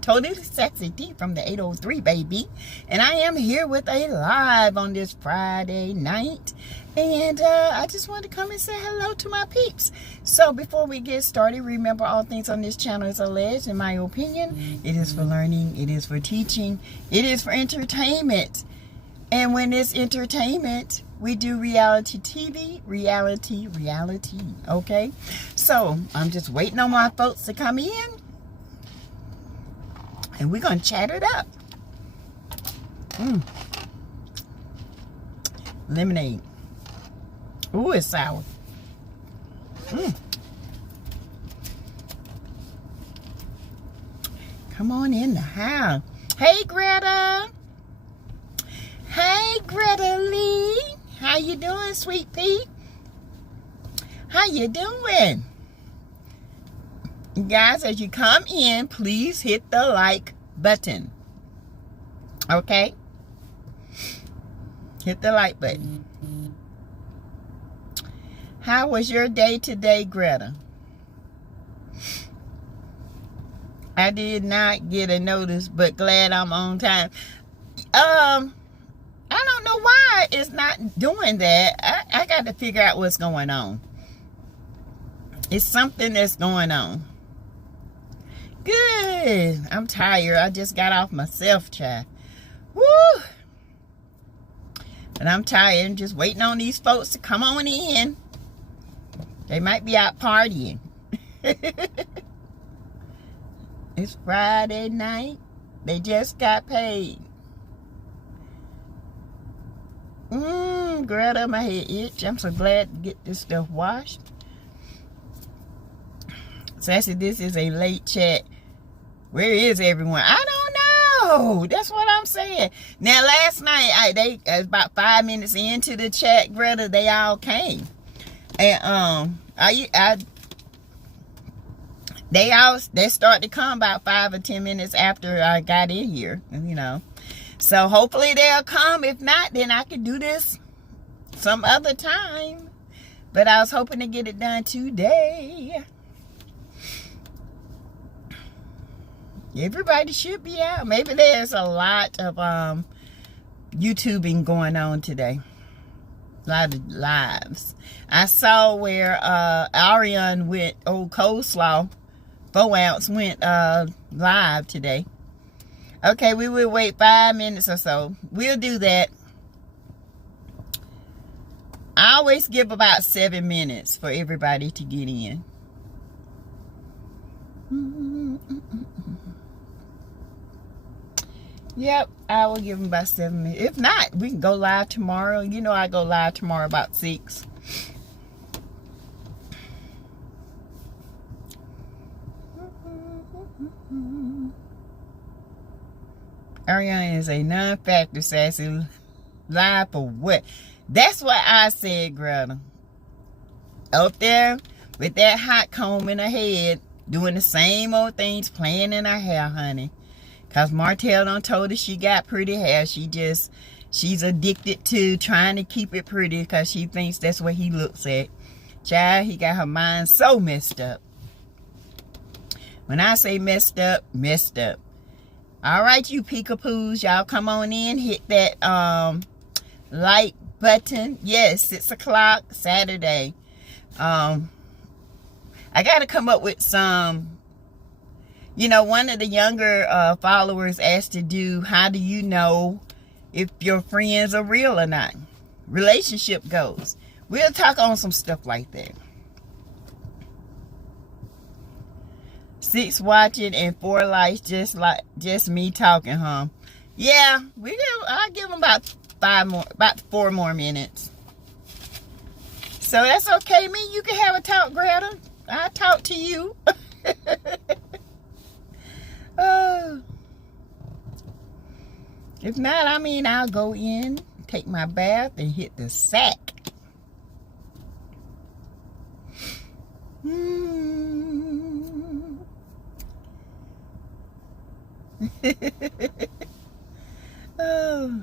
Totally Sexy Tea from the 803, baby. And I am here with a live on this Friday night. And I just wanted to come and say hello to my peeps. So before we get started, remember all things on this channel is alleged, in my opinion. It is for learning. It is for teaching. It is for entertainment. And when it's entertainment, we do reality TV, reality, okay? So, I'm just waiting on my folks to come in. And we're going to chat it up. Lemonade. Ooh, it's sour. Come on in the house. Hey, Greta. Hey, Greta Lee. How you doing, sweet pea? How you doing? Guys, as you come in, please hit the like button. Okay? Hit the like button. How was your day today, Greta? I did not get a notice, but glad I'm on time. I don't know why it's not doing that. I got to figure out what's going on. It's something that's going on. Good. I'm tired. I just got off my self-chat. Woo! And I'm tired. I'm just waiting on these folks to come on in. They might be out partying. It's Friday night. They just got paid. Greta, my head itch. I'm so glad to get this stuff washed. Sassy, this is a late chat. Where is everyone? I don't know. That's what I'm saying. Now, last night, about 5 minutes into the chat, Greta, they all came. And they started to come about 5 or 10 minutes after I got in here, you know. So hopefully they'll come. If not, then I can do this some other time. But I was hoping to get it done today. Everybody should be out. Maybe there's a lot of YouTubing going on today. A lot of lives. I saw where Ariane went, old coleslaw, 4 ounce, went live today. Okay, we will wait 5 minutes or so. We'll do that. I always give about 7 minutes for everybody to get in. Yep, I will give them about 7 minutes. If not, we can go live tomorrow. You know I go live tomorrow about 6. Ariana is a non-factor, Sassy. Live for what? That's what I said, Greta. Up there with that hot comb in her head, doing the same old things, playing in her hair, honey. Because Martell done told her she got pretty hair. She's addicted to trying to keep it pretty because she thinks that's what he looks at. Child, he got her mind so messed up. When I say messed up, messed up. All right, you peekapoos, y'all come on in, hit that like button. Yes, 6 o'clock Saturday. I got to come up with some, you know, one of the younger followers asked to do, how do you know if your friends are real or not? Relationship goals. We'll talk on some stuff like that. 6 watching and 4 likes, just me talking, huh? Yeah, I'll give them about 4 more minutes. So that's okay. Me, you can have a talk, Greta. I'll talk to you. If not, I mean, I'll go in, take my bath, and hit the sack. Oh.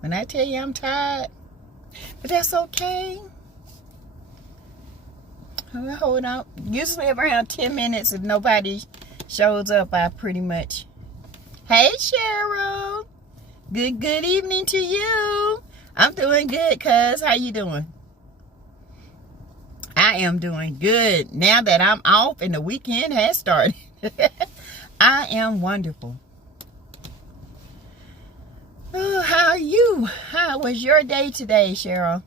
When I tell you I'm tired, but that's okay. Hold on. Usually around 10 minutes if nobody shows up, I pretty much. Hey, Cheryl. Good evening to you. I'm doing good, cuz. How you doing? I am doing good. Now that I'm off and the weekend has started. I am wonderful. Oh, how are you? How was your day today, Cheryl?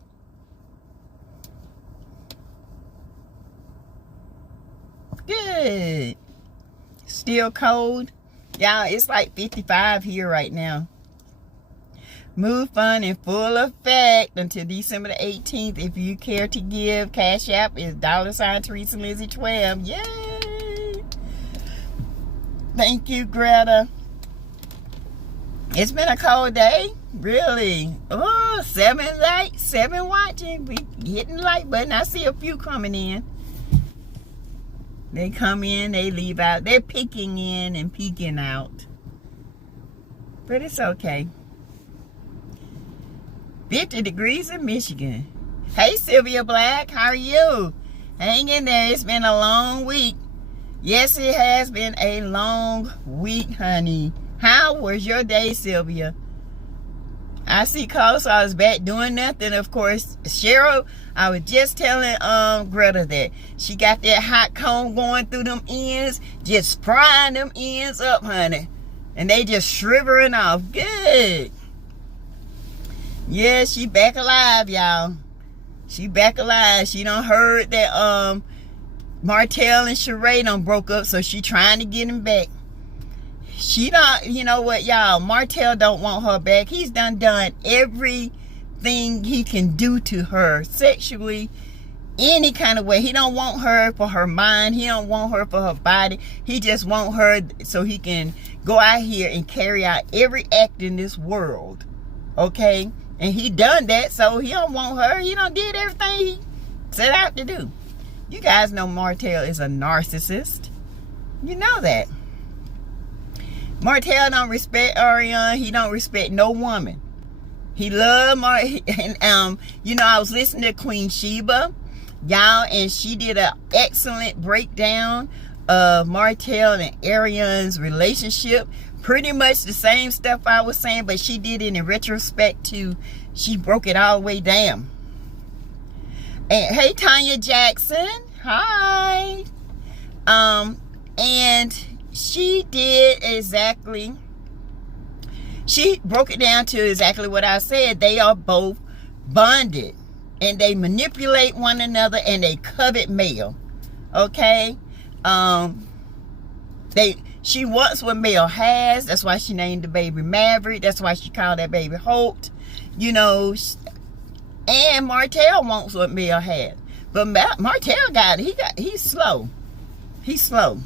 Good. Still cold? Y'all, it's like 55 here right now. Move fund in full effect until December the 18th. If you care to give, Cash App is $ Teresa Lizzie 12. Yay! Thank you, Greta. It's been a cold day, really. Oh, 7 watching. We hitting the like button. I see a few coming in. They come in, they leave out. They're peeking in and peeking out. But it's okay. 50 degrees in Michigan. Hey, Sylvia Black, how are you? Hang in there. It's been a long week. Yes, it has been a long week, honey. How was your day, Sylvia? I see calls, so I was back doing nothing, of course. Cheryl, I was just telling Greta that she got that hot comb going through them ends, just frying them ends up, honey. And they just shriveling off. Good. Yeah, she back alive, y'all. She back alive. She done heard that Martell and Sheree done broke up, so she trying to get him back. She don't, you know what, y'all, Martell don't want her back. He's done everything he can do to her sexually, any kind of way. He don't want her for her mind. He don't want her for her body. He just want her so he can go out here and carry out every act in this world. Okay? And he done that, so he don't want her. He done did everything he set out to do. You guys know Martell is a narcissist. You know that. Martell don't respect Ariane. He don't respect no woman. He love and you know, I was listening to Queen Sheba, y'all, and she did an excellent breakdown of Martell and Ariane's relationship. Pretty much the same stuff I was saying, but she did it in retrospect too. She broke it all the way down. And hey, Tanya Jackson, hi. And she did exactly, she broke it down to exactly what I said. They are both bonded and they manipulate one another and they covet male. Okay? She wants what Mel has. That's why she named the baby Maverick. That's why she called that baby Holt. You know, and Martell wants what Mel had. But Martell he's slow. He's slow.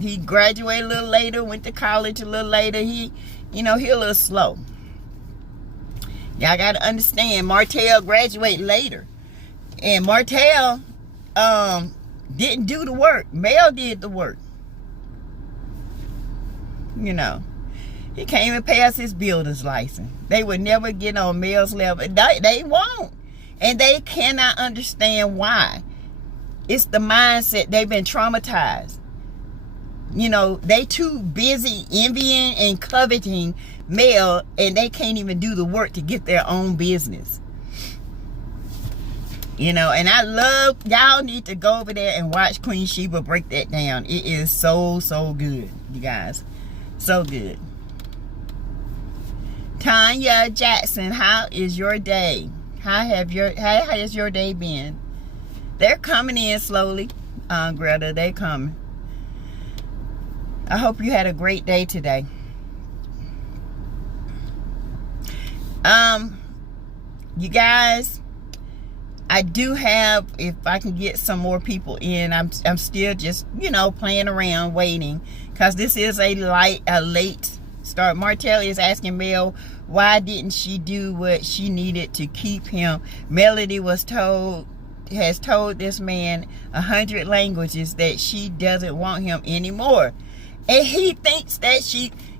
He graduated a little later, went to college a little later. He a little slow. Y'all got to understand, Martell graduated later. And Martell didn't do the work. Mel did the work. You know, he can't even pass his builder's license. They would never get on Mel's level. They won't. And they cannot understand why. It's the mindset. They've been traumatized. You know, they too busy envying and coveting Mel, and they can't even do the work to get their own business. You know, and I love, y'all need to go over there and watch Queen Sheba break that down. It is so good, you guys. So good. Tanya Jackson, how is your day? How has your day been? They're coming in slowly, Greta. They're coming. I hope you had a great day today. You guys, I do have, if I can get some more people in, I'm still just, playing around, waiting, because this is a late start. Martell is asking Mel, why didn't she do what she needed to keep him? Melody has told this man 100 languages that she doesn't want him anymore. And he thinks that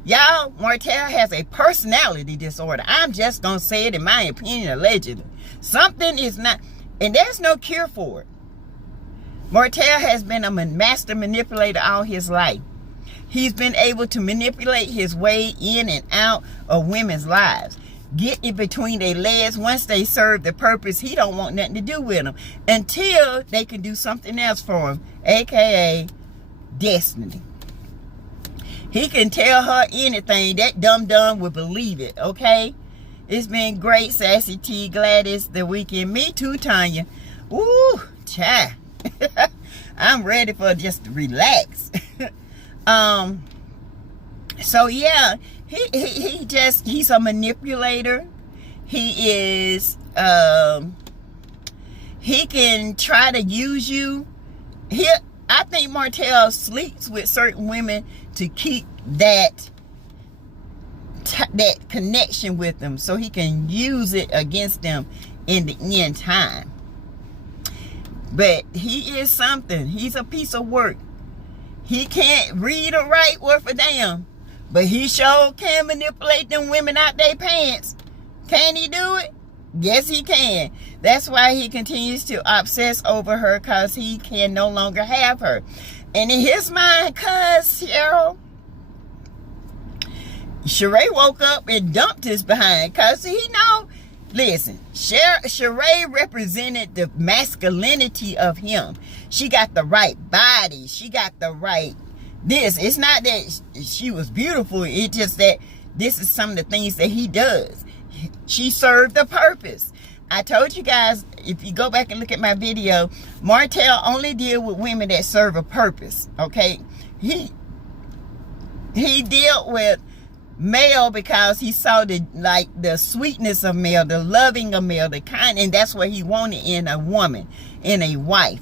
y'all, Martell has a personality disorder. I'm just going to say it in my opinion, allegedly. Something is not, and there's no cure for it. Martell has been a master manipulator all his life. He's been able to manipulate his way in and out of women's lives. Get in between their legs. Once they serve the purpose, he don't want nothing to do with them until they can do something else for him, aka destiny. He can tell her anything. That dum-dum will believe it, okay? It's been great, Sassy T, Gladys, the weekend. Me too, Tanya. Ooh, child. I'm ready for just to relax. So yeah, he's a manipulator. He is, he can try to use you. I think Martell sleeps with certain women to keep that connection with them, so he can use it against them in the end time. But he is something. He's a piece of work. He can't read or write worth a damn, but he sure can manipulate them women out their pants. Can he do it? Yes, he can. That's why he continues to obsess over her, because he can no longer have her. And in his mind, cuz Cheryl, Sheree woke up and dumped his behind, because he know, listen, Sheree represented the masculinity of him. She got the right body. She got the right this. It's not that she was beautiful. It's just that this is some of the things that he does. She served a purpose. I told you guys, if you go back and look at my video, Martell only deal with women that serve a purpose, okay? He dealt with male because he saw the sweetness of male, the loving of male, the kind, and that's what he wanted in a woman, in a wife.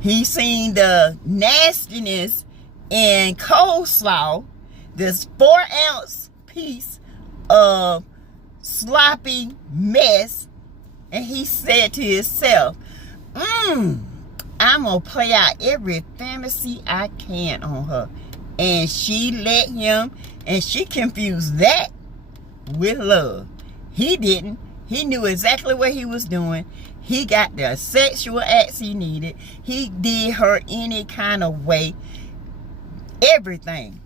He seen the nastiness in coleslaw, this 4-ounce piece of sloppy mess, and he said to himself, I'm gonna play out every fantasy I can on her. And she let him, and she confused that with love. He didn't. He knew exactly what he was doing. He got the sexual acts he needed. He did her any kind of way. Everything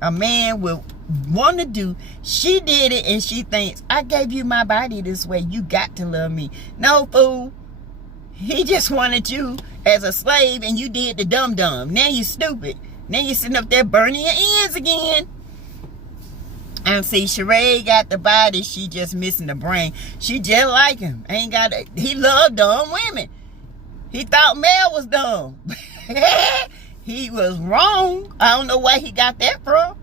a man will want to do, she did it, and she thinks, I gave you my body this way, you got to love me. No, fool. He just wanted you as a slave, and you did the dum-dum. Now you stupid. Now you sitting up there burning your ends again. And see, Sheree got the body, she just missing the brain. She just like him. He loved dumb women. He thought Mel was dumb. He was wrong. I don't know where he got that from.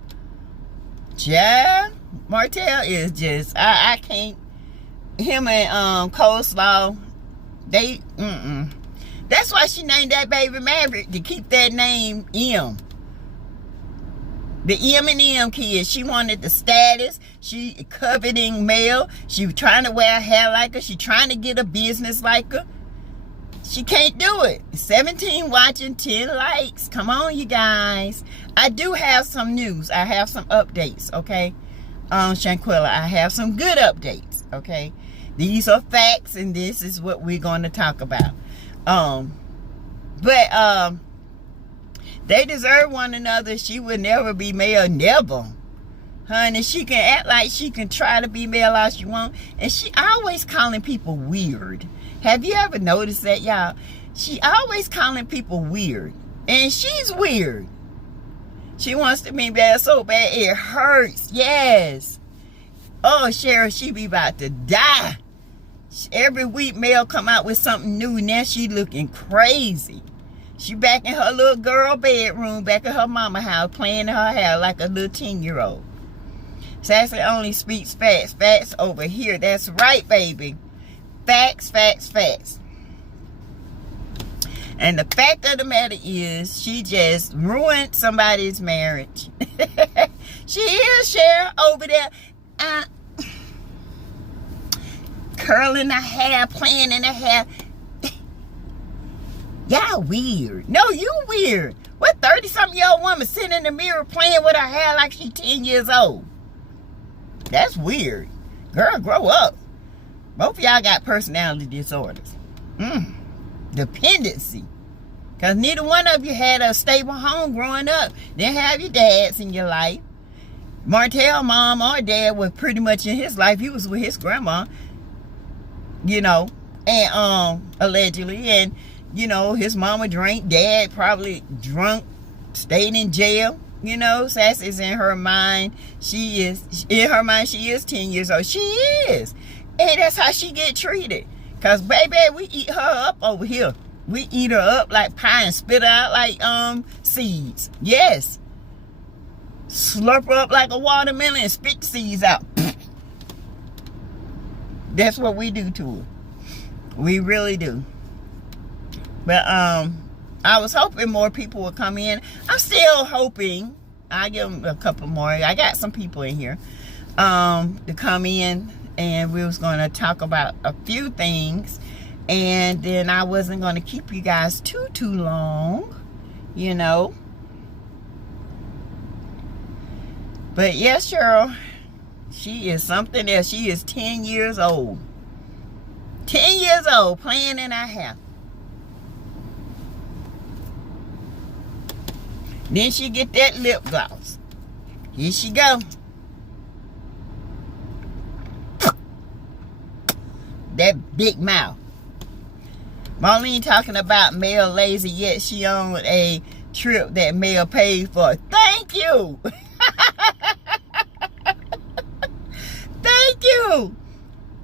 Yeah, Martell is just, I can't. Him and Coleslaw, they, That's why she named that baby Maverick, to keep that name M. The M&M kid. She wanted the status. She coveting male. She was trying to wear hair like her. She trying to get a business like her. She can't do it. 17 watching, 10 likes. Come on, you guys. I do have some news. I have some updates, okay? Shanquilla, I have some good updates, okay? These are facts, and this is what we're going to talk about. They deserve one another. She would never be male, never. Honey, she can act like she can try to be male all she want, and she always calling people weird. Have you ever noticed that, y'all? She always calling people weird, and she's weird. She wants to be bad so bad it hurts. Yes. Oh, Cheryl, she be about to die. Every week, Mel come out with something new. Now she looking crazy. She back in her little girl bedroom, back at her mama house, playing her hair like a little 10-year-old. Sassy only speaks facts. Facts over here. That's right, baby. Facts, facts, facts. And the fact of the matter is, she just ruined somebody's marriage. She is, Cheryl, over there. Curling her hair, playing in her hair. Y'all weird. No, you weird. What 30-something-year-old woman sitting in the mirror playing with her hair like she 10 years old? That's weird. Girl, grow up. Both of y'all got personality disorders. Dependency. Because neither one of you had a stable home growing up. Didn't have your dads in your life. Martell, mom or dad was pretty much in his life. He was with his grandma, you know, and allegedly. And, you know, his mama drank, dad probably drunk, stayed in jail. You know, Sassy's in her mind. She is 10 years old. She is. And that's how she get treated. Because, baby, we eat her up over here. We eat her up like pie and spit her out like seeds. Yes. Slurp her up like a watermelon and spit the seeds out. That's what we do to her. We really do. But I was hoping more people would come in. I'm still hoping. I'll give them a couple more. I got some people in here to come in, and we was going to talk about a few things, and then I wasn't going to keep you guys too long, you know. But yes, Cheryl, she is something else. She is 10 years old. 10 years old, playing in our house. Then she get that lip gloss. Here she go. That big mouth. Marlene talking about Mel lazy, yet she on a trip that Mel paid for. Thank you. Thank you.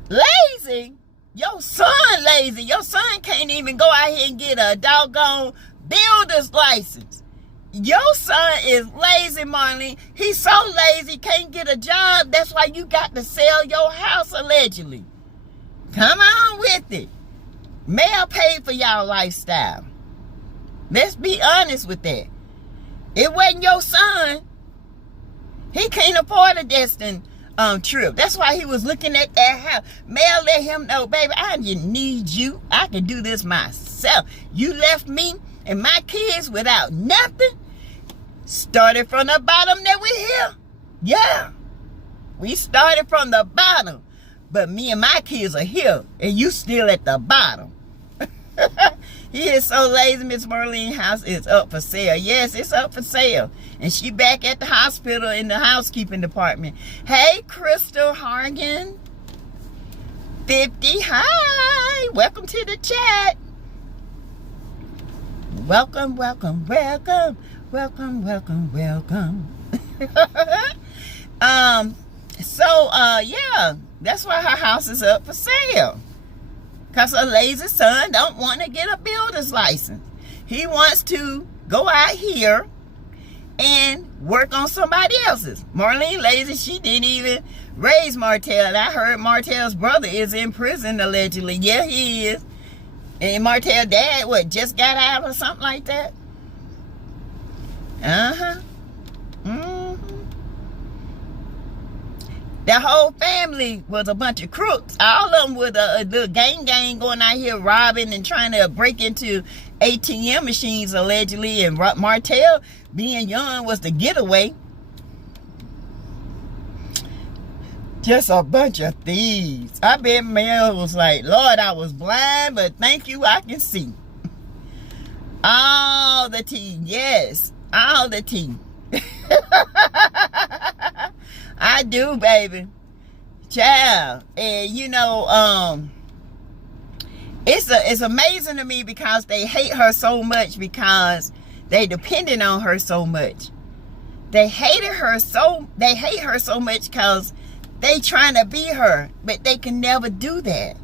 Lazy? Your son lazy. Your son can't even go out here and get a doggone builder's license. Your son is lazy, Marlene. He's so lazy, can't get a job. That's why you got to sell your house, allegedly. Come on with it. Mel paid for y'all lifestyle. Let's be honest with that. It wasn't your son. He can't afford a destined trip. That's why he was looking at that house. Mel let him know, baby, I didn't need you. I can do this myself. You left me and my kids without nothing. Started from the bottom that we're here. Yeah. We started from the bottom. But me and my kids are here. And you still at the bottom. He is so lazy. Miss Marlene's house is up for sale. Yes, it's up for sale. And she back at the hospital in the housekeeping department. Hey, Crystal Hargan. 50. Hi. Welcome to the chat. Welcome, welcome, welcome. Welcome, welcome, welcome. Yeah, that's why her house is up for sale. Because her lazy son don't want to get a builder's license. He wants to go out here and work on somebody else's. Marlene lazy, she didn't even raise Martell. And I heard Martell's brother is in prison, allegedly. Yeah, he is. And Martell's dad, just got out or something like that? Uh-huh. Mm-hmm. The whole family was a bunch of crooks. All of them with a little gang going out here robbing and trying to break into ATM machines, allegedly. And Martell, being young, was the getaway. Just a bunch of thieves. I bet Mel was like, Lord, I was blind, but thank you, I can see. All the tea, yes. All the tea. I do, baby. Child. And you know, it's amazing to me because they hate her so much, because they depended on her so much. They hate her so much because they trying to be her, but they can never do that.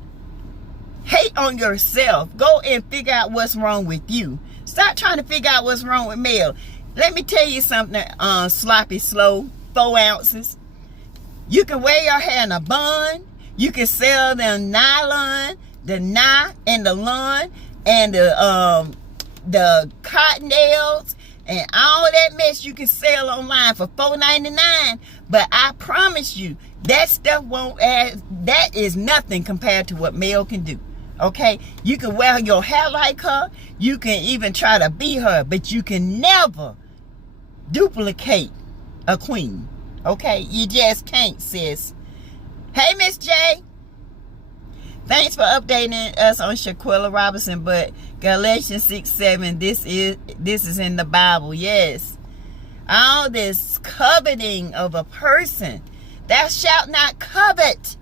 Hate on yourself. Go and figure out what's wrong with you. Stop trying to figure out what's wrong with Mel. Let me tell you something, sloppy slow, 4 ounces. You can wear your hair in a bun. You can sell the nylon, the knot, and the lawn, and the cottontails, and all that mess you can sell online for $4.99. But I promise you, that stuff won't add. That is nothing compared to what Mel can do. Okay, you can wear your hair like her. You can even try to be her, but you can never duplicate a queen. Okay, you just can't, sis. Hey, Miss J. Thanks for updating us on Shaquilla Robinson. But Galatians 6:7, this is in the Bible. Yes. All this coveting of a person. Thou shalt not covet.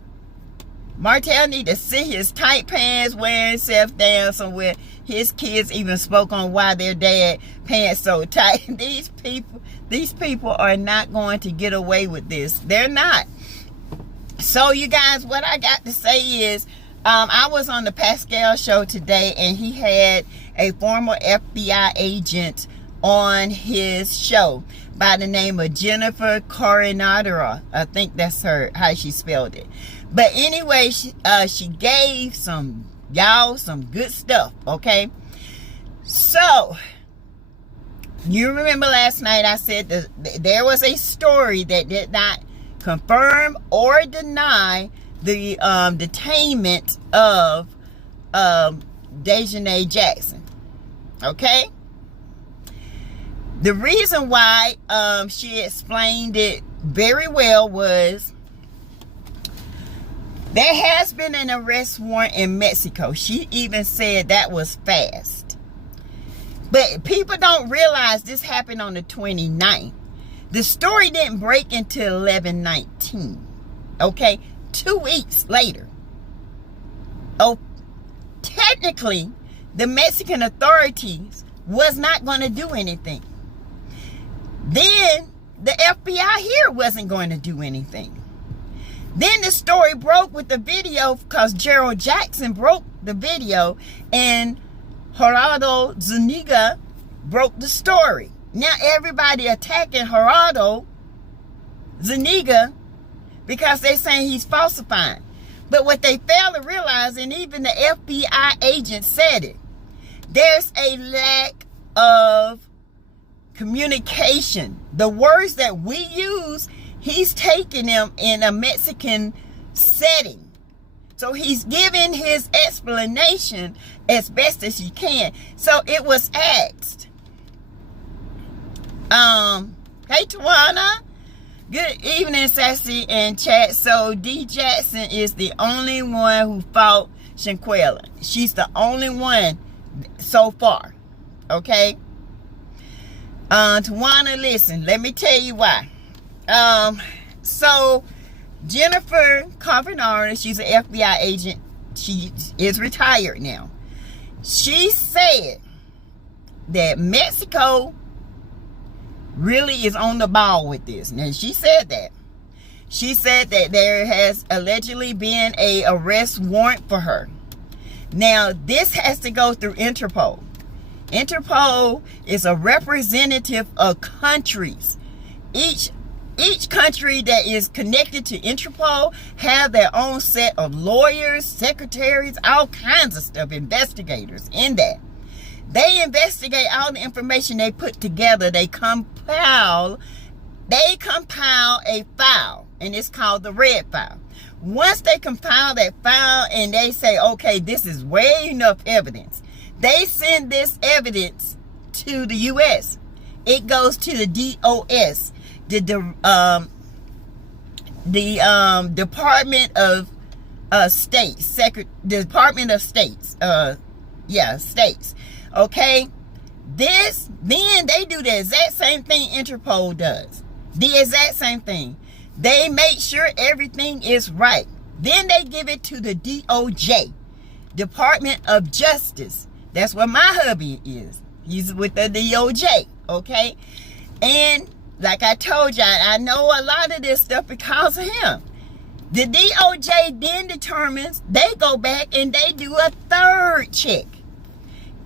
Martell need to sit his tight pants, wearing himself down somewhere. His kids even spoke on why their dad pants so tight. These people are not going to get away with this. They're not. So you guys, what I got to say is, I was on the Pascal show today, and he had a former FBI agent on his show by the name of Jennifer Coronadera. I think that's how she spelled it. But anyway, she gave some good stuff, okay? So, you remember last night I said that there was a story that did not confirm or deny the detainment of Dejanay Jackson, okay? The reason why she explained it very well was there has been an arrest warrant in Mexico. She even said that was fast. But people don't realize this happened on the 29th. The story didn't break until 11/19. Okay? 2 weeks later. Oh, technically, the Mexican authorities was not going to do anything. Then the FBI here wasn't going to do anything. Then the story broke with the video because Gerald Jackson broke the video and Gerardo Zuniga broke the story. Now everybody attacking Gerardo Zuniga because they're saying he's falsifying. But what they fail to realize, and even the FBI agent said it, there's a lack of communication. The words that we use, he's taking them in a Mexican setting. So he's giving his explanation as best as he can. So it was asked. Hey Tawana. Good evening, Sassy and chat. So D Jackson is the only one who fought Shaquilla. She's the only one so far. Okay? Tawana, listen, let me tell you why. So Jennifer Coronadera, she's an FBI agent. She is retired now. She said that Mexico really is on the ball with this. Now she said that. She said that there has allegedly been a arrest warrant for her. Now this has to go through Interpol. Interpol is a representative of countries. Each country that is connected to Interpol have their own set of lawyers, secretaries, all kinds of stuff, investigators in that. They investigate all the information they put together. They compile a file, and it's called the red file. Once they compile that file and they say, okay, this is way enough evidence, they send this evidence to the U.S. It goes to the DOS, the Department of States, Department of States, states. Okay, then they do the exact same thing Interpol does. The exact same thing. They make sure everything is right. Then they give it to the DOJ, Department of Justice. That's where my hubby is. He's with the DOJ, okay? And like I told y'all, I know a lot of this stuff because of him. The DOJ then determines, they go back and they do a third check.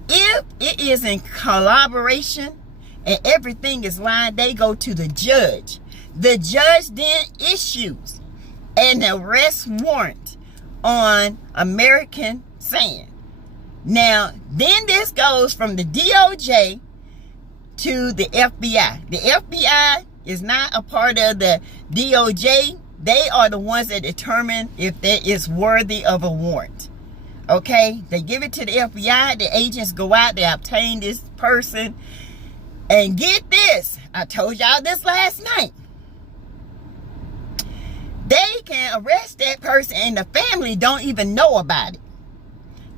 If it is in collaboration and everything is lined, they go to the judge. The judge then issues an arrest warrant on American sand. Now, then this goes from the DOJ to the FBI. The FBI is not a part of the DOJ. They are the ones that determine if that is worthy of a warrant. Okay, they give it to the FBI. The agents go out, they obtain this person, and get this, I told y'all this last night, they can arrest that person and the family don't even know about it.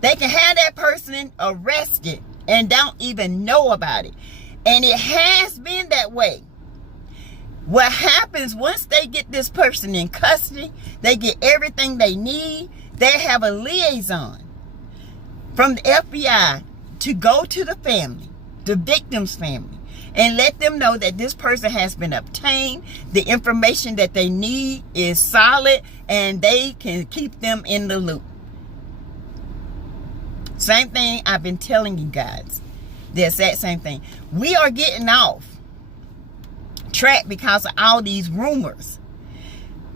They can have that person arrested and don't even know about it. And it has been that way. What happens once they get this person in custody, they get everything they need. They have a liaison from the FBI to go to the family, the victim's family, and let them know that this person has been obtained. The information that they need is solid, and they can keep them in the loop. Same thing I've been telling you guys. The exact same thing. We are getting off track because of all these rumors.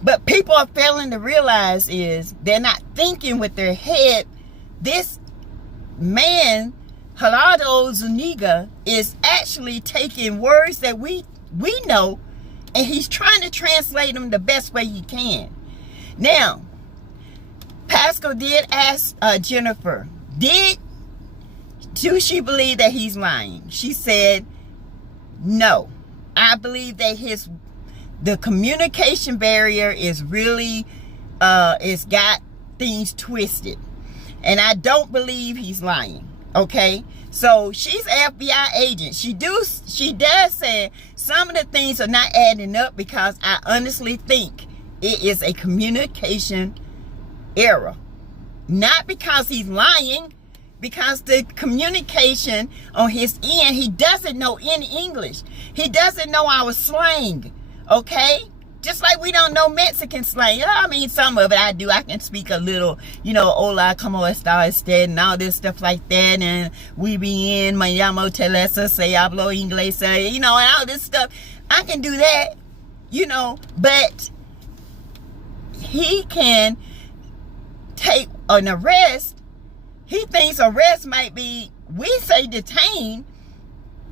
But people are failing to realize is they're not thinking with their head. This man, Gerardo Zuniga, is actually taking words that we know, and he's trying to translate them the best way he can. Now, Pascal did ask Jennifer, do she believe that he's lying? She said, no. I believe that the communication barrier is really, it's got things twisted. And I don't believe he's lying. Okay? So she's an FBI agent. She does say some of the things are not adding up because I honestly think it is a communication error. Not because he's lying, because the communication on his end, he doesn't know any English. He doesn't know our slang, okay? Just like we don't know Mexican slang. I mean, some of it I do. I can speak a little, hola, como está usted, and all this stuff like that. And we be in, me llamo Teresa, se hablo inglés, and all this stuff. I can do that, but he can take an arrest. He thinks arrest might be, we say detain.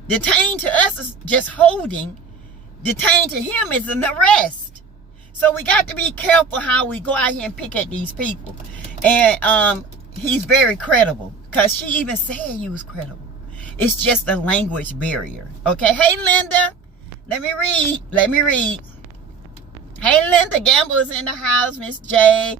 Detain to us is just holding. Detain to him is an arrest. So we got to be careful how we go out here and pick at these people. And he's very credible, because she even said he was credible. It's just a language barrier. Okay, hey Linda, let me read. Hey Linda, Gamble is in the house, Miss J.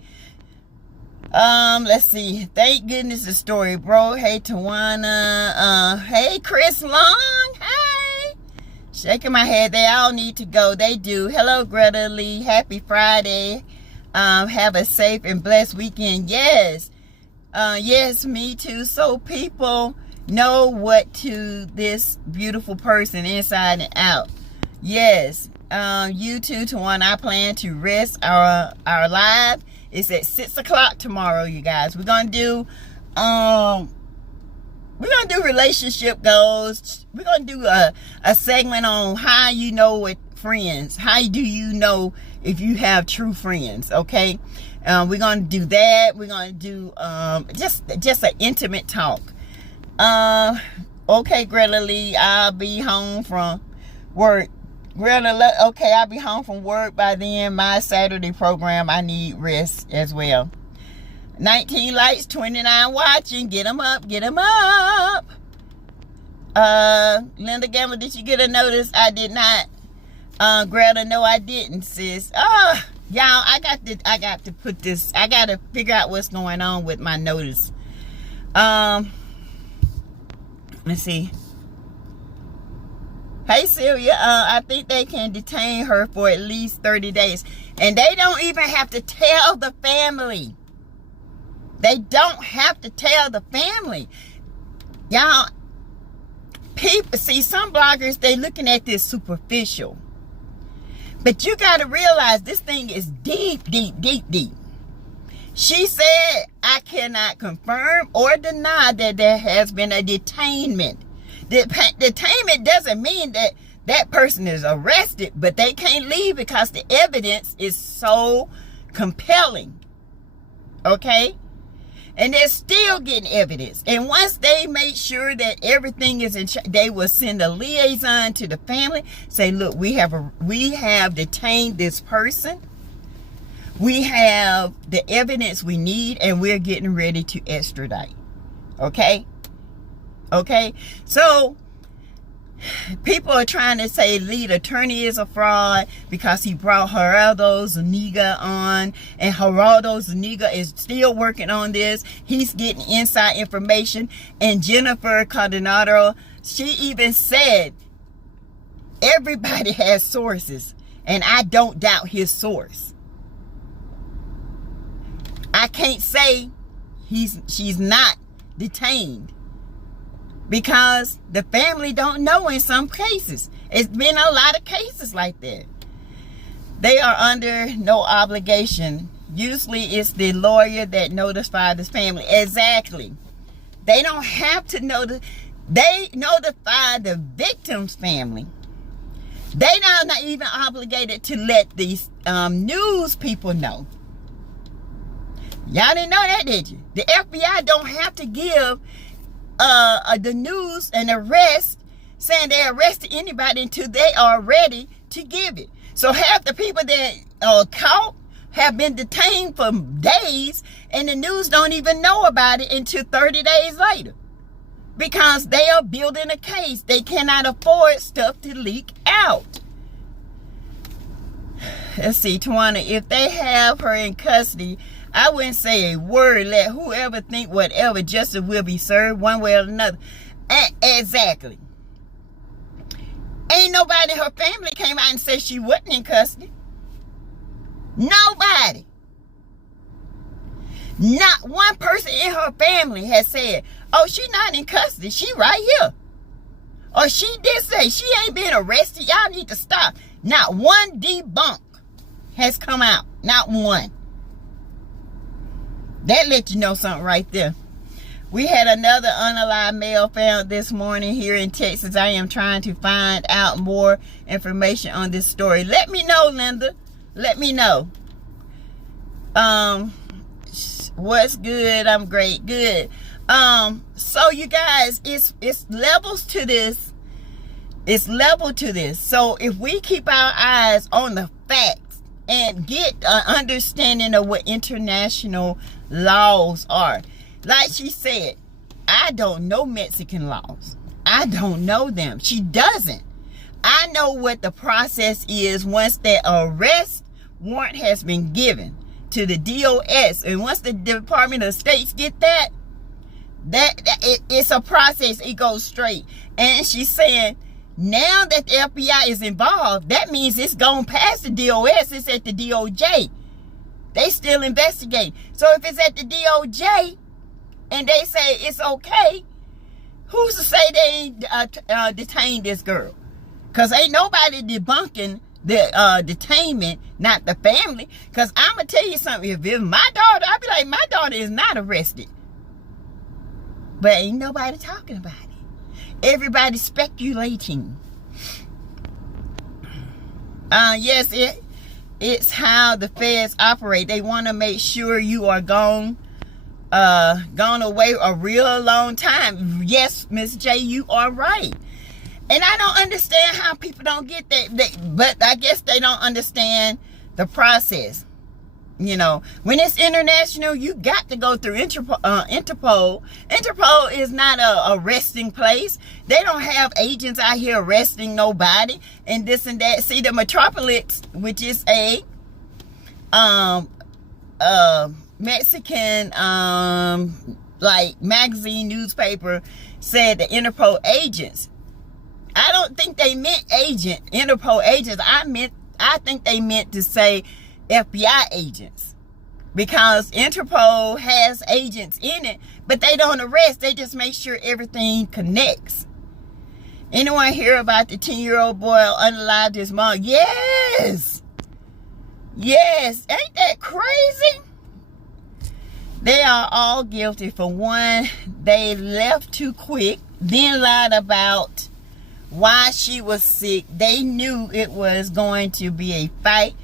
Let's see. Thank goodness the story, bro. Hey, Tawana. Hey, Chris Long. Hey. Shaking my head. They all need to go. They do. Hello, Greta Lee. Happy Friday. Have a safe and blessed weekend. Yes. Yes, me too. So people know what to this beautiful person inside and out. Yes. You too, Tawana. I plan to rest our live. It's at 6 o'clock tomorrow, you guys. We're gonna do relationship goals. We're gonna do a segment on how you know with friends. How do you know if you have true friends? Okay, we're gonna do that. We're gonna do just an intimate talk. Okay, Greta Lee, I'll be home from work. Okay, I'll be home from work by then. My Saturday program, I need rest as well. 19 likes, 29 watching. Get them up, get them up. Linda Gamble, did you get a notice? I did not. Greta, no, I didn't, sis. Y'all, I got to put this. I got to figure out what's going on with my notice. Let's see. Hey, Celia, I think they can detain her for at least 30 days. And they don't even have to tell the family. They don't have to tell the family. Y'all, people, see, some bloggers, they looking at this superficial. But you got to realize this thing is deep, deep, deep, deep. She said, I cannot confirm or deny that there has been a detainment. Detainment doesn't mean that that person is arrested, but they can't leave because the evidence is so compelling. Okay? And they're still getting evidence. And once they make sure that everything is in check, they will send a liaison to the family. Say, look, we have detained this person. We have the evidence we need, and we're getting ready to extradite. Okay? Okay, so People are trying to say lead attorney is a fraud because he brought Geraldo Zuniga on, and Geraldo Zuniga is still working on this. He's getting inside information. And Jennifer Coronado, she even said everybody has sources, and I don't doubt his source. I can't say she's not detained, because the family don't know in some cases. It's been a lot of cases like that. They are under no obligation. Usually it's the lawyer that notifies the family. Exactly. They don't have to know. They notify the victim's family. They are not even obligated to let these news people know. Y'all didn't know that, did you? The FBI don't have to give the news an arrest, saying they arrested anybody until they are ready to give it. So half the people that are caught have been detained for days, and the news don't even know about it until 30 days later, because they are building a case. They cannot afford stuff to leak out. Let's see, Tawana, if they have her in custody, I wouldn't say a word. Let whoever think whatever, justice will be served one way or another. Exactly. Ain't nobody in her family came out and said she wasn't in custody. Nobody. Not one person in her family has said, oh, she not in custody, she right here. Or she did say she ain't been arrested. Y'all need to stop. Not one debunk has come out. Not one. That let you know something right there. We had another unalive male found this morning here in Texas. I am trying to find out more information on this story. Let me know, Linda. Let me know. What's good? I'm great. Good. So you guys, it's levels to this. It's level to this. So if we keep our eyes on the facts and get an understanding of what international laws are. Like she said, I don't know Mexican laws. I don't know them. She doesn't. I know what the process is once that arrest warrant has been given to the DOS. And once the Department of State get that it's a process. It goes straight. And she's saying, now that the FBI is involved, that means it's gone past the DOS. It's at the DOJ. They still investigate. So if it's at the DOJ and they say it's okay, who's to say they ain't detained this girl? Because ain't nobody debunking the detainment, not the family. Because I'm going to tell you something. If it's my daughter, I'd be like, my daughter is not arrested. But ain't nobody talking about it. Everybody's speculating. Yes, it's how the feds operate. They want to make sure you are gone away a real long time. Yes, Miss J, you are right. And I don't understand how people don't get that. But I guess they don't understand the process. You know, when it's international, you got to go through Interpol. Interpol is not a arresting place. They don't have agents out here arresting nobody and this and that. See, the Metropolis, which is a Mexican like magazine newspaper, said the Interpol agents. I don't think they meant Interpol agents. I think they meant to say FBI agents, because Interpol has agents in it, but they don't arrest. They just make sure everything connects. Anyone hear about the 10-year-old boy unalived his mom? Yes. Yes. Ain't that crazy? They are all guilty. For one, they left too quick, then lied about why she was sick. They knew it was going to be a fight.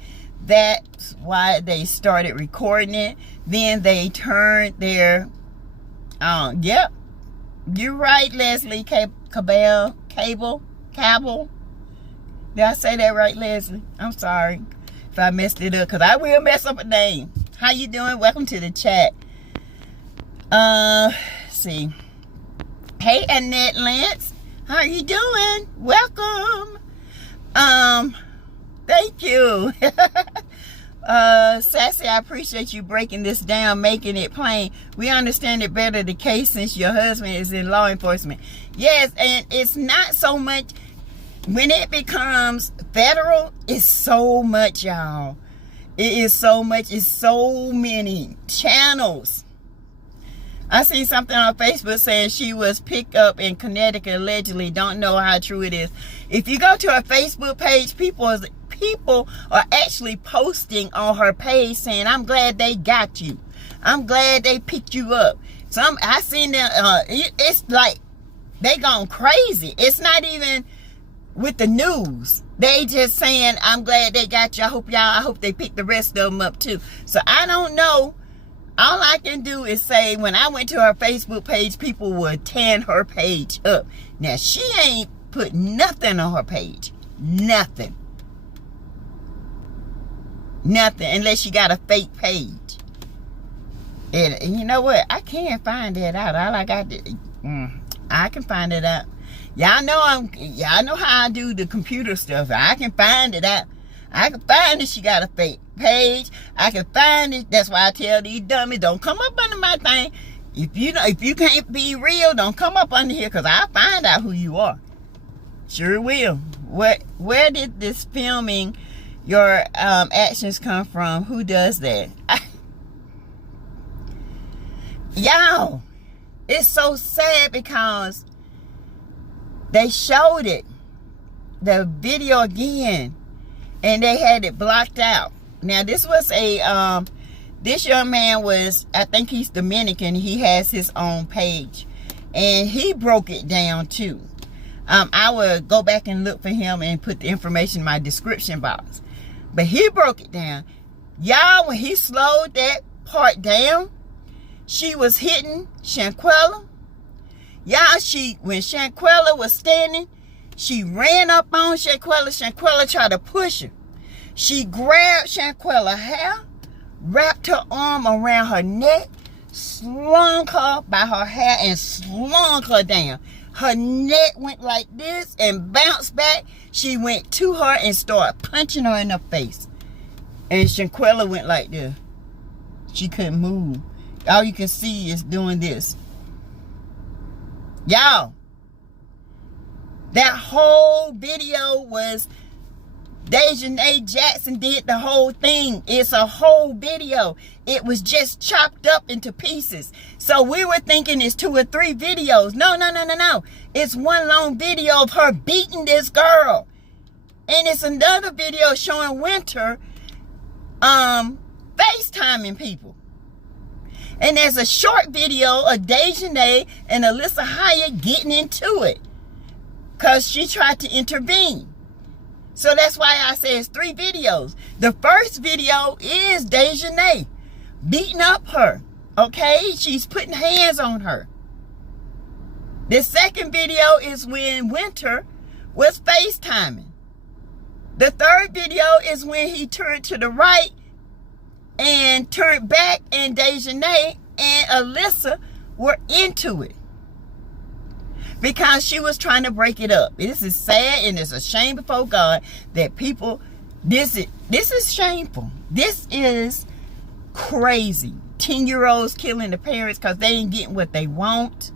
That's why they started recording it. Then they turned their, yep, you're right, Leslie Cable. Did I say that right, Leslie? I'm sorry if I messed it up, because I will mess up a name. How you doing? Welcome to the chat. See. Hey, Annette Lance. How are you doing? Welcome. Thank you. Sassy, I appreciate you breaking this down, making it plain. We understand it better, the case, since your husband is in law enforcement. Yes, and it's not so much, when it becomes federal, it's so much, y'all. It is so much. It's so many channels. I seen something on Facebook saying she was picked up in Connecticut, allegedly. Don't know how true it is. If you go to her Facebook page, people are actually posting on her page saying, I'm glad they got you. I'm glad they picked you up. I seen them, it's like they gone crazy. It's not even with the news. They just saying, I'm glad they got you. I hope they pick the rest of them up too. So I don't know. All I can do is say, when I went to her Facebook page, people would tear her page up. Now, she ain't put nothing on her page. Nothing. Nothing, unless she got a fake page. And you know what? I can't find that out. All I got to, I can find it out. Y'all know how I do the computer stuff. I can find it out. I can find that she got a fake page. I can find it. That's why I tell these dummies, don't come up under my thing. If you can't be real, don't come up under here, because I'll find out who you are. Sure will. Where did this filming your actions come from? Who does that? Y'all, it's so sad because they showed it, the video again, and they had it blocked out. Now, this was this young man was, I think he's Dominican. He has his own page, and he broke it down too. I would go back and look for him and put the information in my description box. But he broke it down. Y'all, when he slowed that part down, she was hitting Shanquella. Y'all, when Shanquella was standing, she ran up on Shanquella. Shanquella tried to push her. She grabbed Shanquella's hair, wrapped her arm around her neck, slung her by her hair, and slung her down. Her neck went like this and bounced back. She went to her and started punching her in the face. And Shanquella went like this. She couldn't move. All you can see is doing this. Y'all, that whole video was Dejanay Jackson did the whole thing. It's a whole video. It was just chopped up into pieces. So we were thinking it's 2 or 3 videos. No. It's one long video of her beating this girl. And it's another video showing Winter FaceTiming people. And there's a short video of Dejanay and Alyssa Hyatt getting into it, because she tried to intervene. So that's why I say it's 3 videos. The first video is Dejanay beating up her. Okay? She's putting hands on her. The second video is when Winter was FaceTiming. The third video is when he turned to the right and turned back, and Dejanay and Alyssa were into it, because she was trying to break it up. This is sad, and it's a shame before God that people, this is shameful. This is crazy. 10-year-olds killing the parents because they ain't getting what they want.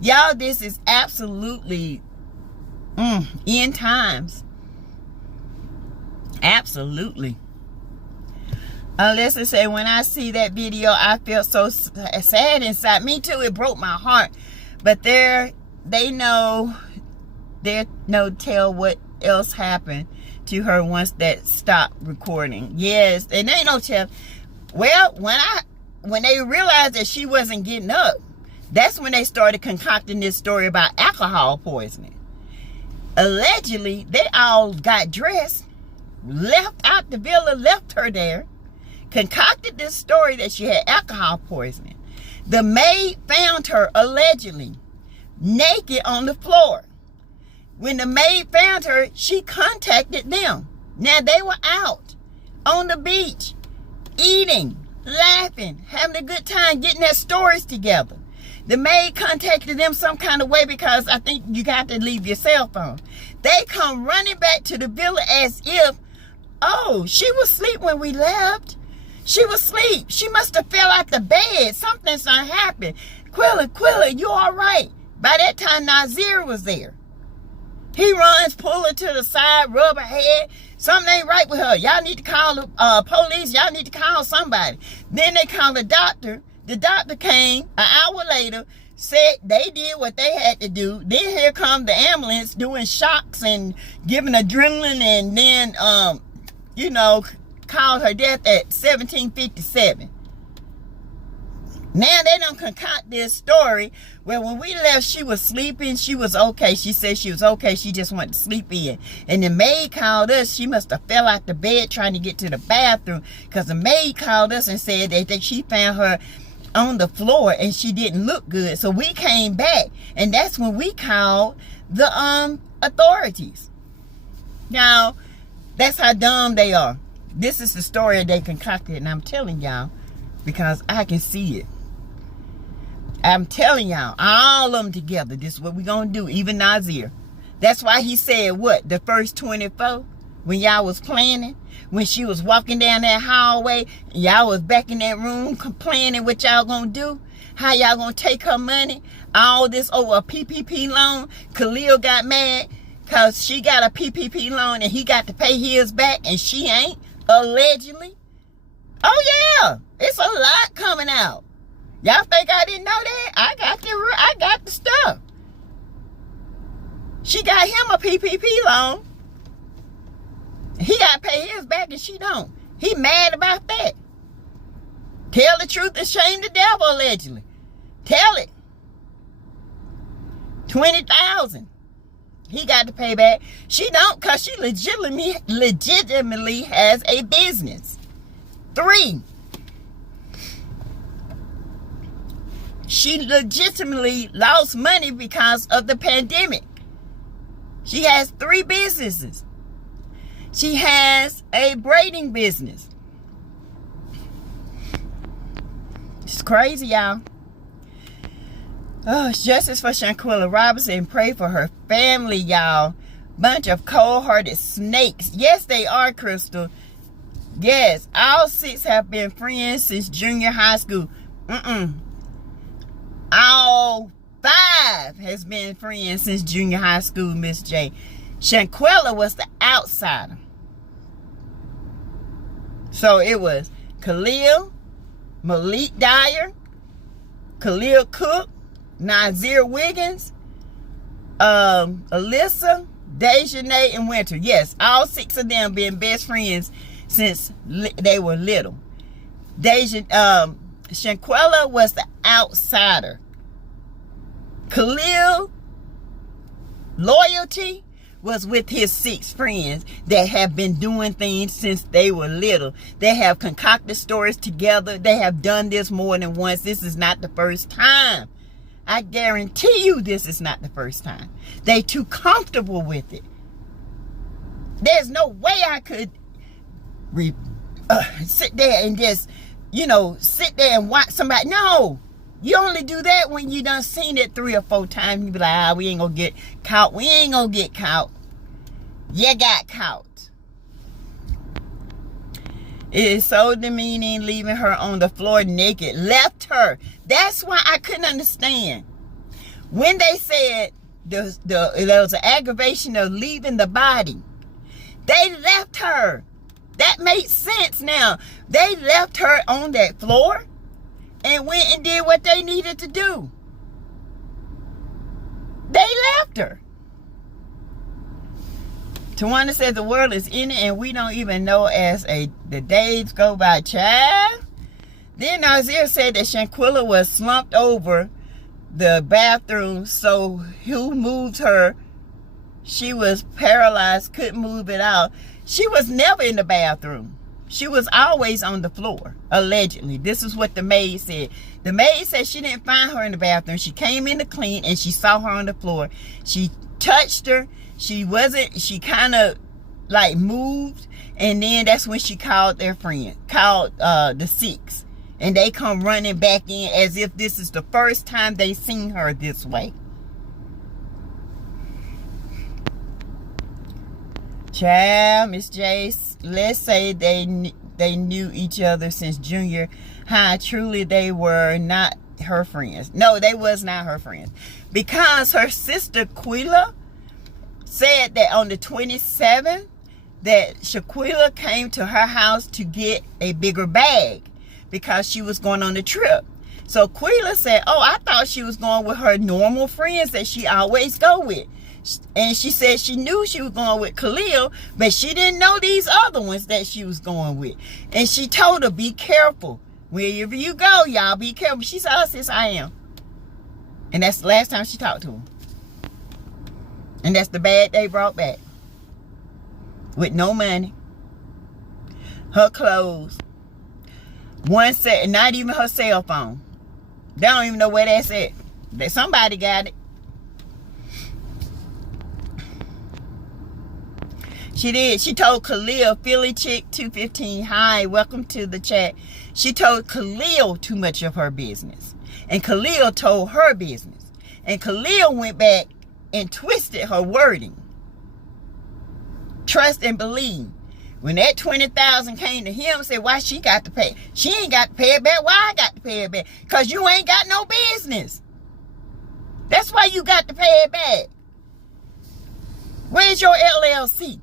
Y'all, this is absolutely end times. Absolutely. Alyssa said, when I see that video, I felt so sad inside. Me too. It broke my heart. But they know tell what else happened to her once that stopped recording. Yes, and they no tell. Well, when they realized that she wasn't getting up, that's when they started concocting this story about alcohol poisoning. Allegedly, they all got dressed, left out the villa, left her there, concocted this story that she had alcohol poisoning. The maid found her, allegedly, naked on the floor. When the maid found her, she contacted them. Now, they were out on the beach, eating, laughing, having a good time, getting their stories together. The maid contacted them some kind of way because I think you got to leave your cell phone. They come running back to the villa as if, oh, she was asleep when we left. She was asleep. She must have fell out the bed. Something's not happened. Quilla, you all right? By that time, Nazir was there. He runs, pull her to the side, rub her head. Something ain't right with her. Y'all need to call the police. Y'all need to call somebody. Then they called the doctor. The doctor came an hour later, said they did what they had to do. Then here come the ambulance doing shocks and giving adrenaline, and then, called her death at 17:57. Now they don't concoct this story where when we left, she was sleeping. She was okay. She said she was okay. She just wanted to sleep in. And the maid called us. She must have fell out the bed trying to get to the bathroom, because the maid called us and said that she found her on the floor and she didn't look good. So we came back, and that's when we called the authorities. Now, that's how dumb they are. This is the story they concocted, and I'm telling y'all because I can see it. I'm telling y'all, all of them together, this is what we're going to do, even Nazir. That's why he said, what, the first 24, when y'all was planning, when she was walking down that hallway, y'all was back in that room complaining what y'all going to do, how y'all going to take her money, all this over a PPP loan. Khalil got mad because she got a PPP loan and he got to pay his back and she ain't, allegedly. Oh, yeah, it's a lot coming out. Y'all think I didn't know that? I got the stuff. She got him a PPP loan. He got to pay his back and she don't. He mad about that. Tell the truth and shame the devil, allegedly. Tell it. $20,000. He got to pay back. She don't, because she legitimately has a business. 3. She legitimately lost money because of the pandemic. She has 3 businesses. She has a braiding business. It's crazy, y'all. Oh, justice for Shanquella Robinson. Pray for her family, y'all. Bunch of cold-hearted snakes. Yes, they are, Crystal. Yes, all 6 have been friends since junior high school. All 5 has been friends since junior high school, Miss J. Shanquella was the outsider. So it was Khalil, Malik Dyer, Khalil Cook, Nazir Wiggins, Alyssa, Dejanay, and Winter. Yes, all 6 of them been best friends since they were little. Shanquella was the outsider. Khalil loyalty was with his 6 friends that have been doing things since they were little. They have concocted stories together. They have done this more than once. This is not the first time. I guarantee you this is not the first time. They too comfortable with it. There's no way I could sit there and just, sit there and watch somebody. No. You only do that when you done seen it 3 or 4 times. You be like, we ain't gonna get caught. We ain't gonna get caught. You got caught. It is so demeaning leaving her on the floor naked. Left her. That's why I couldn't understand. When they said there was an aggravation of leaving the body, they left her. That makes sense now. They left her on that floor and went and did what they needed to do. They left her. Tawana says the world is in it and we don't even know as the days go by, child. Then Nazir said that Shanquella was slumped over the bathroom, so who moved her? She was paralyzed, couldn't move it out. She was never in the bathroom. She was always on the floor, allegedly. This is what the maid said. The maid said she didn't find her in the bathroom. She came in to clean and she saw her on the floor. She touched her. She kind of like moved. And then that's when she called their friend, called the 6. And they come running back in as if this is the first time they seen her this way. Child, Miss Jace, let's say they knew each other since junior high. Truly, they were not her friends. No, they was not her friends. Because her sister, Quila, said that on the 27th, that Shaquilla came to her house to get a bigger bag because she was going on the trip. So Quila said, oh, I thought she was going with her normal friends that she always go with. And she said she knew she was going with Khalil, but she didn't know these other ones that she was going with. And she told her, be careful. Wherever you go, y'all be careful. She said, oh, sis, I am. And that's the last time she talked to him. And that's the bag they brought back. With no money. Her clothes. One set, not even her cell phone. They don't even know where that's at. That somebody got it. She did. She told Khalil, Philly Chick 215, hi, welcome to the chat. She told Khalil too much of her business. And Khalil told her business. And Khalil went back and twisted her wording. Trust and believe. When that 20,000 came to him, said, why she got to pay? She ain't got to pay it back. Why I got to pay it back? Because you ain't got no business. That's why you got to pay it back. Where's your LLC?